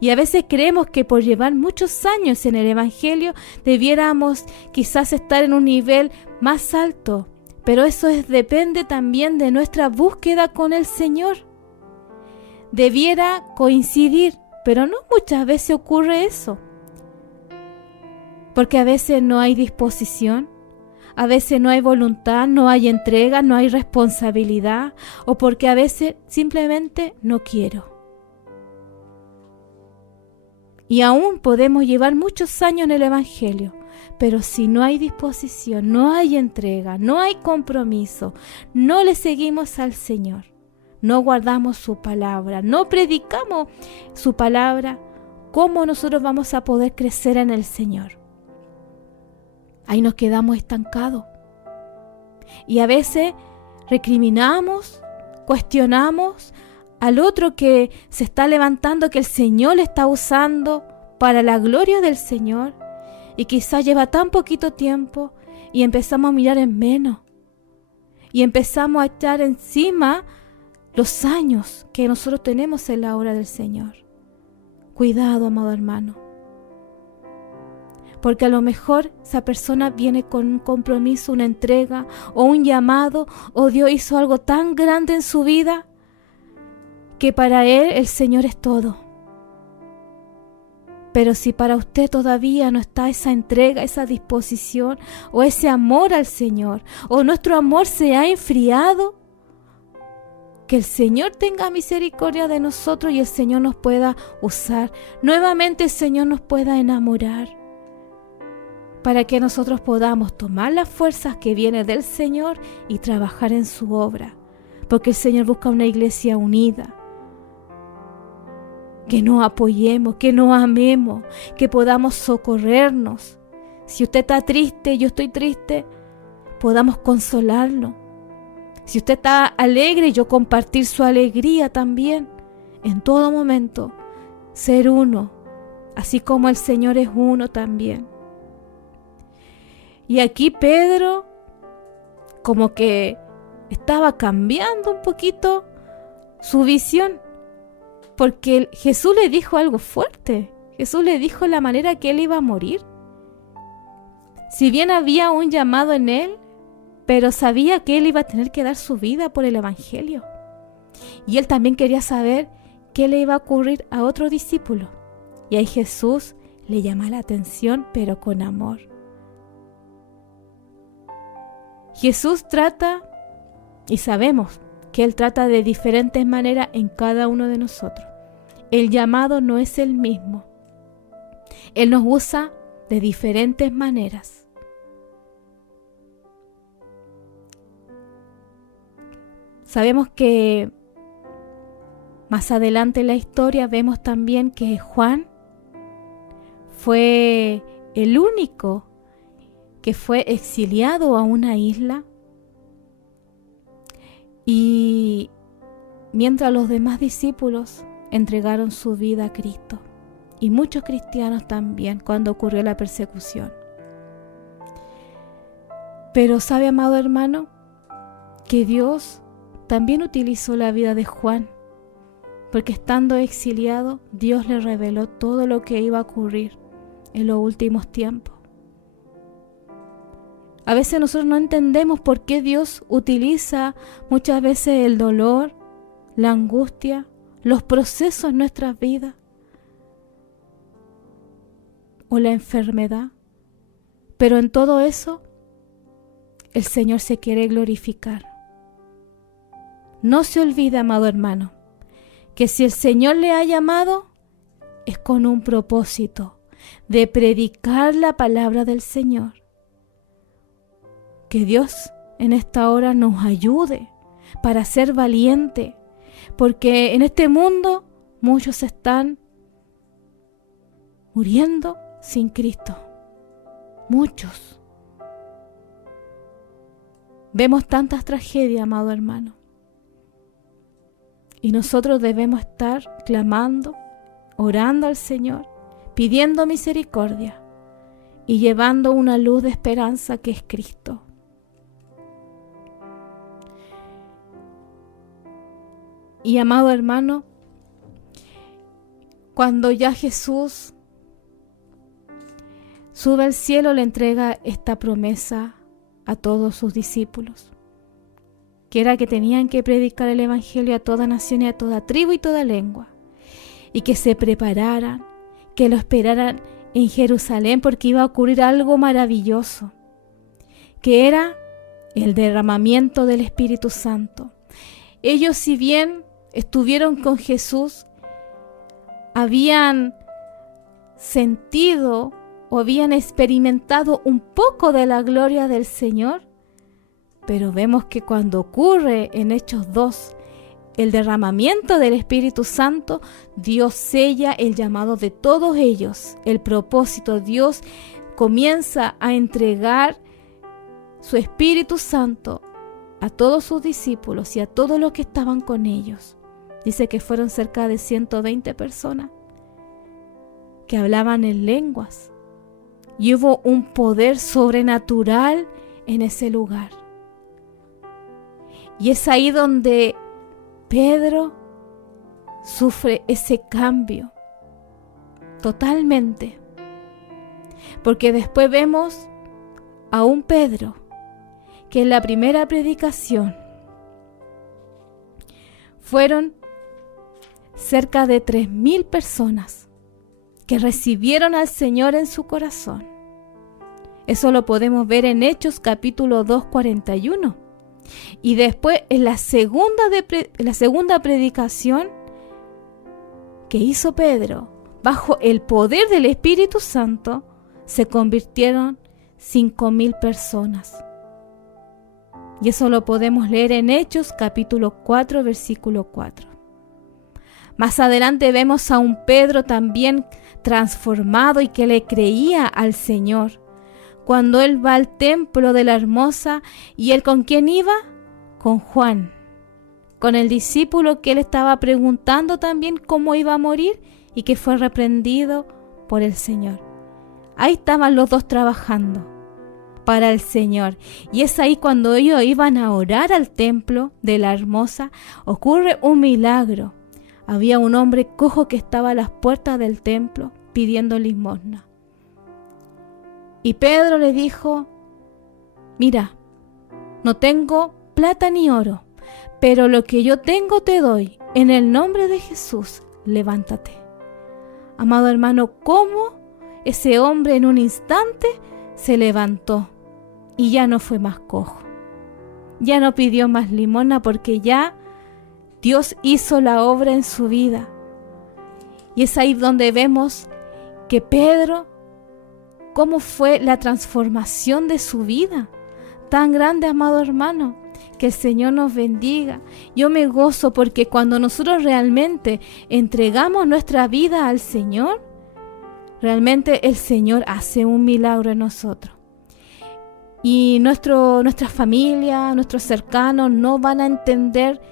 Y a veces creemos que por llevar muchos años en el Evangelio debiéramos quizás estar en un nivel más alto. Pero eso depende también de nuestra búsqueda con el Señor. Debiera coincidir, pero no muchas veces ocurre eso. Porque a veces no hay disposición. a veces no hay voluntad, no hay entrega, no hay responsabilidad, o porque a veces simplemente no quiero. Y aún podemos llevar muchos años en el Evangelio, pero si no hay disposición, no hay entrega, no hay compromiso, no le seguimos al Señor, no guardamos su palabra, no predicamos su palabra, ¿cómo nosotros vamos a poder crecer en el Señor? Ahí nos quedamos estancados. Y a veces recriminamos, cuestionamos al otro que se está levantando, que el Señor le está usando para la gloria del Señor, y quizás lleva tan poquito tiempo, y empezamos a mirar en menos, y empezamos a echar encima los años que nosotros tenemos en la obra del Señor. Cuidado, amado hermano, porque a lo mejor esa persona viene con un compromiso, una entrega o un llamado, o Dios hizo algo tan grande en su vida que para él el Señor es todo. Pero si para usted todavía no está esa entrega, esa disposición o ese amor al Señor, o nuestro amor se ha enfriado, que el Señor tenga misericordia de nosotros y el Señor nos pueda usar. Nuevamente el Señor nos pueda enamorar, para que nosotros podamos tomar las fuerzas que vienen del Señor y trabajar en su obra. Porque el Señor busca una iglesia unida, que nos apoyemos, que nos amemos, que podamos socorrernos. Si usted está triste, yo estoy triste, podamos consolarlo. Si usted está alegre, yo compartir su alegría también. En todo momento, ser uno, así como el Señor es uno también. Y aquí Pedro como que estaba cambiando un poquito su visión, porque Jesús le dijo algo fuerte. Jesús le dijo la manera que él iba a morir. Si bien había un llamado en él, pero sabía que él iba a tener que dar su vida por el Evangelio. Y él también quería saber qué le iba a ocurrir a otro discípulo. Y ahí Jesús le llama la atención, pero con amor. Jesús trata, y sabemos que Él trata de diferentes maneras en cada uno de nosotros. El llamado no es el mismo. Él nos usa de diferentes maneras. Sabemos que más adelante en la historia vemos también que Juan fue el único que fue exiliado a una isla, y mientras los demás discípulos entregaron su vida a Cristo, y muchos cristianos también cuando ocurrió la persecución. Pero sabe, amado hermano, que Dios también utilizó la vida de Juan, porque estando exiliado, Dios le reveló todo lo que iba a ocurrir en los últimos tiempos. A veces nosotros no entendemos por qué Dios utiliza muchas veces el dolor, la angustia, los procesos en nuestras vidas o la enfermedad. Pero en todo eso, el Señor se quiere glorificar. No se olvide, amado hermano, que si el Señor le ha llamado, es con un propósito de predicar la palabra del Señor. Que Dios en esta hora nos ayude para ser valiente, porque en este mundo muchos están muriendo sin Cristo. Muchos. Vemos tantas tragedias, amado hermano. Y nosotros debemos estar clamando, orando al Señor, pidiendo misericordia y llevando una luz de esperanza que es Cristo. Y amado hermano, cuando ya Jesús sube al cielo, le entrega esta promesa a todos sus discípulos, que era que tenían que predicar el Evangelio a toda nación y a toda tribu y toda lengua, y que se prepararan, que lo esperaran en Jerusalén, porque iba a ocurrir algo maravilloso, que era el derramamiento del Espíritu Santo. Ellos, si bien estuvieron con Jesús, habían sentido o habían experimentado un poco de la gloria del Señor, pero vemos que cuando ocurre en Hechos 2 el derramamiento del Espíritu Santo, Dios sella el llamado de todos ellos, el propósito. Dios comienza a entregar su Espíritu Santo a todos sus discípulos y a todos los que estaban con ellos. Dice que fueron cerca de 120 personas que hablaban en lenguas, y hubo un poder sobrenatural en ese lugar. Y es ahí donde Pedro sufre ese cambio totalmente, porque después vemos a un Pedro que en la primera predicación fueron cerca de 3.000 personas que recibieron al Señor en su corazón. Eso lo podemos ver en Hechos capítulo 2, 41. Y después en la segunda predicación que hizo Pedro, bajo el poder del Espíritu Santo, se convirtieron 5.000 personas. Y eso lo podemos leer en Hechos capítulo 4, versículo 4. Más adelante vemos a un Pedro también transformado y que le creía al Señor. Cuando él va al templo de la Hermosa, ¿y él con quién iba? Con Juan, con el discípulo que él estaba preguntando también cómo iba a morir y que fue reprendido por el Señor. Ahí estaban los dos trabajando para el Señor. Y es ahí cuando ellos iban a orar al templo de la Hermosa, ocurre un milagro. Había un hombre cojo que estaba a las puertas del templo pidiendo limosna. Y Pedro le dijo: mira, no tengo plata ni oro, pero lo que yo tengo te doy. En el nombre de Jesús, levántate. Amado hermano, ¿cómo ese hombre en un instante se levantó y ya no fue más cojo? Ya no pidió más limosna porque ya Dios hizo la obra en su vida. Y es ahí donde vemos que Pedro, cómo fue la transformación de su vida. Tan grande, amado hermano, que el Señor nos bendiga. Yo me gozo porque cuando nosotros realmente entregamos nuestra vida al Señor, realmente el Señor hace un milagro en nosotros. Y nuestra familia, nuestros cercanos no van a entender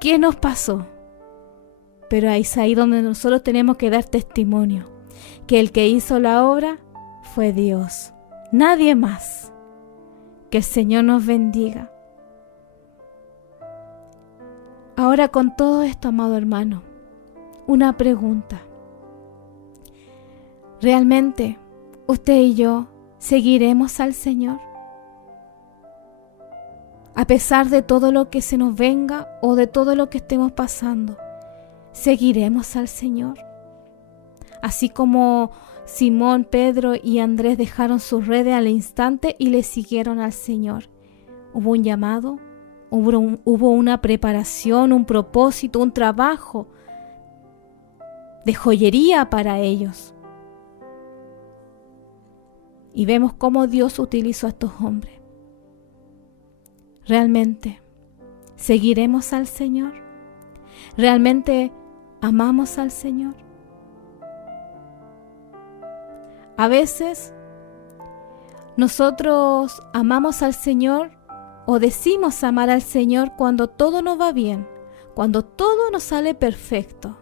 qué nos pasó. Pero ahí es ahí donde nosotros tenemos que dar testimonio, que el que hizo la obra fue Dios, nadie más. Que el Señor nos bendiga. Ahora, con todo esto, amado hermano, una pregunta. ¿Realmente usted y yo seguiremos al Señor? A pesar de todo lo que se nos venga o de todo lo que estemos pasando, ¿seguiremos al Señor? Así como Simón, Pedro y Andrés dejaron sus redes al instante y le siguieron al Señor. Hubo un llamado, hubo una preparación, un propósito, un trabajo de joyería para ellos. Y vemos cómo Dios utilizó a estos hombres. ¿Realmente seguiremos al Señor? ¿Realmente amamos al Señor? A veces nosotros amamos al Señor o decimos amar al Señor cuando todo nos va bien, cuando todo nos sale perfecto,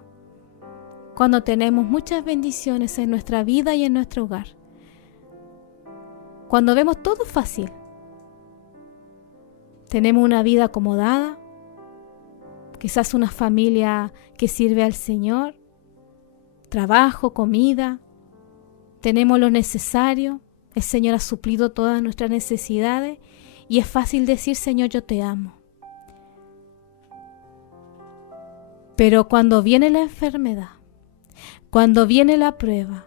cuando tenemos muchas bendiciones en nuestra vida y en nuestro hogar, cuando vemos todo fácil. Tenemos una vida acomodada, quizás una familia que sirve al Señor, trabajo, comida. Tenemos lo necesario, el Señor ha suplido todas nuestras necesidades y es fácil decir: Señor, yo te amo. Pero cuando viene la enfermedad, cuando viene la prueba,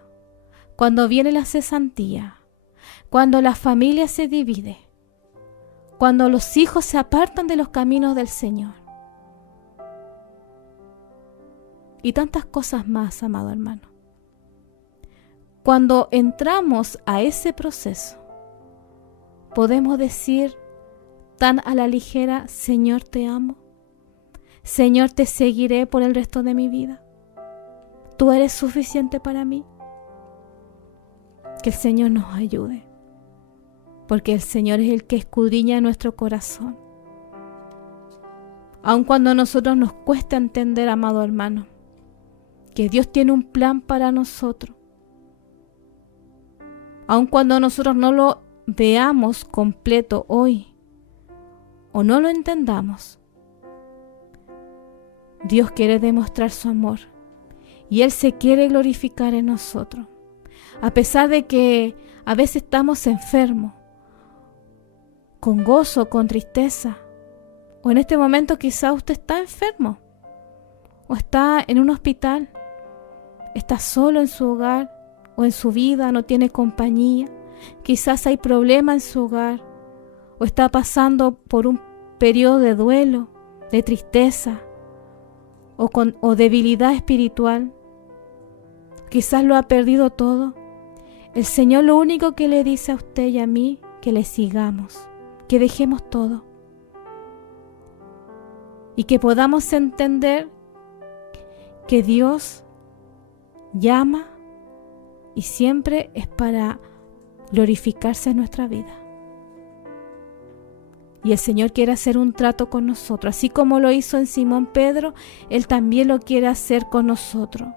cuando viene la cesantía, cuando la familia se divide, cuando los hijos se apartan de los caminos del Señor. Y tantas cosas más, amado hermano. Cuando entramos a ese proceso, podemos decir tan a la ligera: Señor, te amo. Señor, te seguiré por el resto de mi vida. Tú eres suficiente para mí. Que el Señor nos ayude, porque el Señor es el que escudriña nuestro corazón. Aun cuando a nosotros nos cuesta entender, amado hermano, que Dios tiene un plan para nosotros, aun cuando nosotros no lo veamos completo hoy o no lo entendamos, Dios quiere demostrar su amor y Él se quiere glorificar en nosotros. A pesar de que a veces estamos enfermos, con gozo, con tristeza, o en este momento quizá usted está enfermo, o está en un hospital, está solo en su hogar o en su vida, no tiene compañía, quizás hay problema en su hogar, o está pasando por un periodo de duelo, de tristeza, o debilidad espiritual, quizás lo ha perdido todo. El Señor lo único que le dice a usted y a mí, que le sigamos, que dejemos todo y que podamos entender que Dios llama y siempre es para glorificarse en nuestra vida. Y el Señor quiere hacer un trato con nosotros, así como lo hizo en Simón Pedro, Él también lo quiere hacer con nosotros.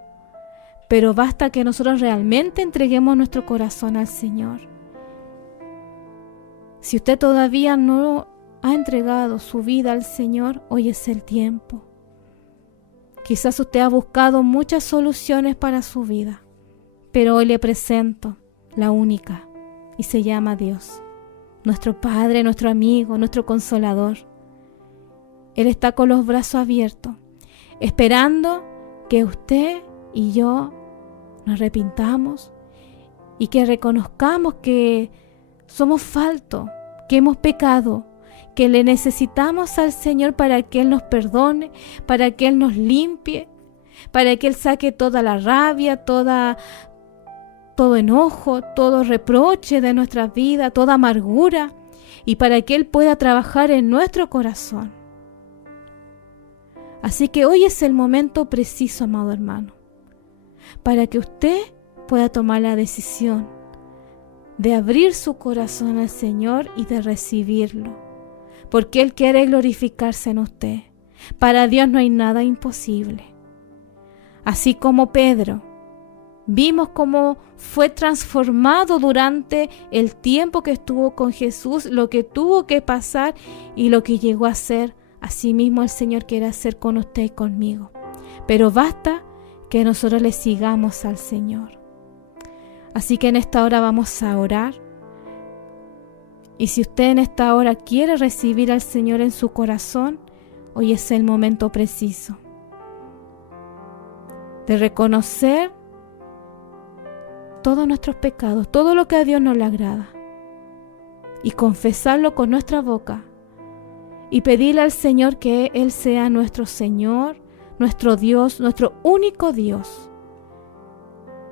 Pero basta que nosotros realmente entreguemos nuestro corazón al Señor. Si usted todavía no ha entregado su vida al Señor, hoy es el tiempo. Quizás usted ha buscado muchas soluciones para su vida, pero hoy le presento la única, y se llama Dios, nuestro Padre, nuestro amigo, nuestro consolador. Él está con los brazos abiertos, esperando que usted y yo nos arrepintamos y que reconozcamos que somos faltos, que hemos pecado, que le necesitamos al Señor para que Él nos perdone, para que Él nos limpie, para que Él saque toda la rabia, todo enojo, todo reproche de nuestra vida, toda amargura, y para que Él pueda trabajar en nuestro corazón. Así que hoy es el momento preciso, amado hermano, para que usted pueda tomar la decisión de abrir su corazón al Señor y de recibirlo, porque Él quiere glorificarse en usted. Para Dios no hay nada imposible. Así como Pedro, vimos cómo fue transformado durante el tiempo que estuvo con Jesús, lo que tuvo que pasar y lo que llegó a ser. Asimismo el Señor quiere hacer con usted y conmigo. Pero basta que nosotros le sigamos al Señor. Así que en esta hora vamos a orar. Y si usted en esta hora quiere recibir al Señor en su corazón, hoy es el momento preciso de reconocer todos nuestros pecados, todo lo que a Dios no le agrada, y confesarlo con nuestra boca y pedirle al Señor que Él sea nuestro Señor, nuestro Dios, nuestro único Dios,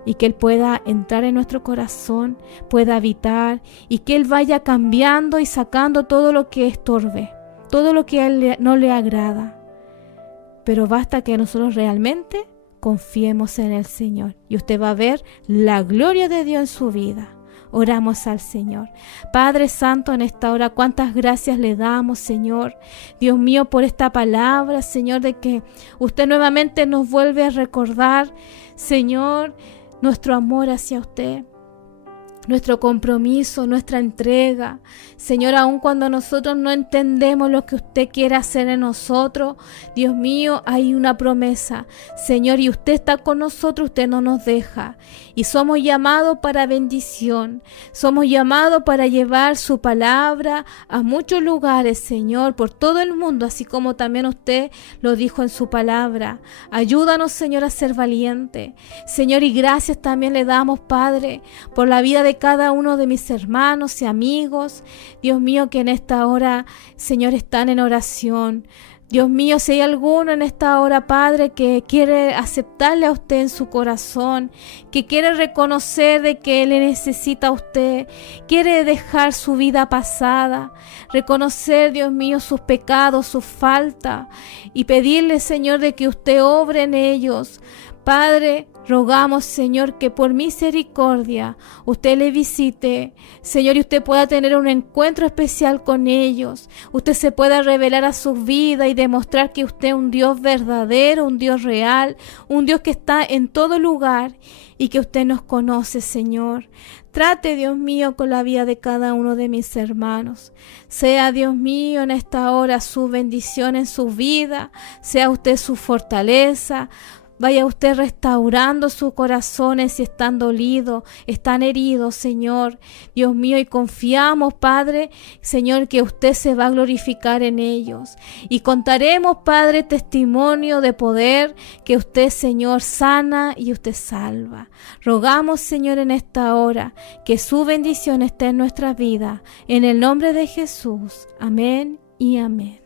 y que Él pueda entrar en nuestro corazón, pueda habitar, y que Él vaya cambiando y sacando todo lo que estorbe, todo lo que a Él no le agrada. Pero basta que nosotros realmente confiemos en el Señor y usted va a ver la gloria de Dios en su vida. Oramos al Señor. Padre Santo, en esta hora, cuántas gracias le damos, Señor, Dios mío, por esta palabra, Señor, de que usted nuevamente nos vuelve a recordar, Señor, nuestro amor hacia usted, nuestro compromiso, nuestra entrega. Señor, aun cuando nosotros no entendemos lo que usted quiere hacer en nosotros, Dios mío, hay una promesa, Señor, y usted está con nosotros, usted no nos deja. Y somos llamados para bendición, somos llamados para llevar su palabra a muchos lugares, Señor, por todo el mundo, así como también usted lo dijo en su palabra. Ayúdanos, Señor, a ser valientes, Señor, y gracias también le damos, Padre, por la vida de de cada uno de mis hermanos y amigos, Dios mío, que en esta hora, Señor, están en oración. Dios mío, si hay alguno en esta hora, Padre, que quiere aceptarle a usted en su corazón, que quiere reconocer de que le necesita a usted, quiere dejar su vida pasada, reconocer, Dios mío, sus pecados, sus faltas, y pedirle, Señor, de que usted obre en ellos. Padre, rogamos, Señor, que por misericordia usted le visite, Señor, y usted pueda tener un encuentro especial con ellos. Usted se pueda revelar a sus vidas y demostrar que usted es un Dios verdadero, un Dios real, un Dios que está en todo lugar y que usted nos conoce, Señor. Trate, Dios mío, con la vida de cada uno de mis hermanos. Sea, Dios mío, en esta hora su bendición en su vida, sea usted su fortaleza. Vaya usted restaurando sus corazones si están dolidos, están heridos, Señor. Dios mío, y confiamos, Padre, Señor, que usted se va a glorificar en ellos. Y contaremos, Padre, testimonio de poder que usted, Señor, sana y usted salva. Rogamos, Señor, en esta hora que su bendición esté en nuestra vida. En el nombre de Jesús. Amén y amén.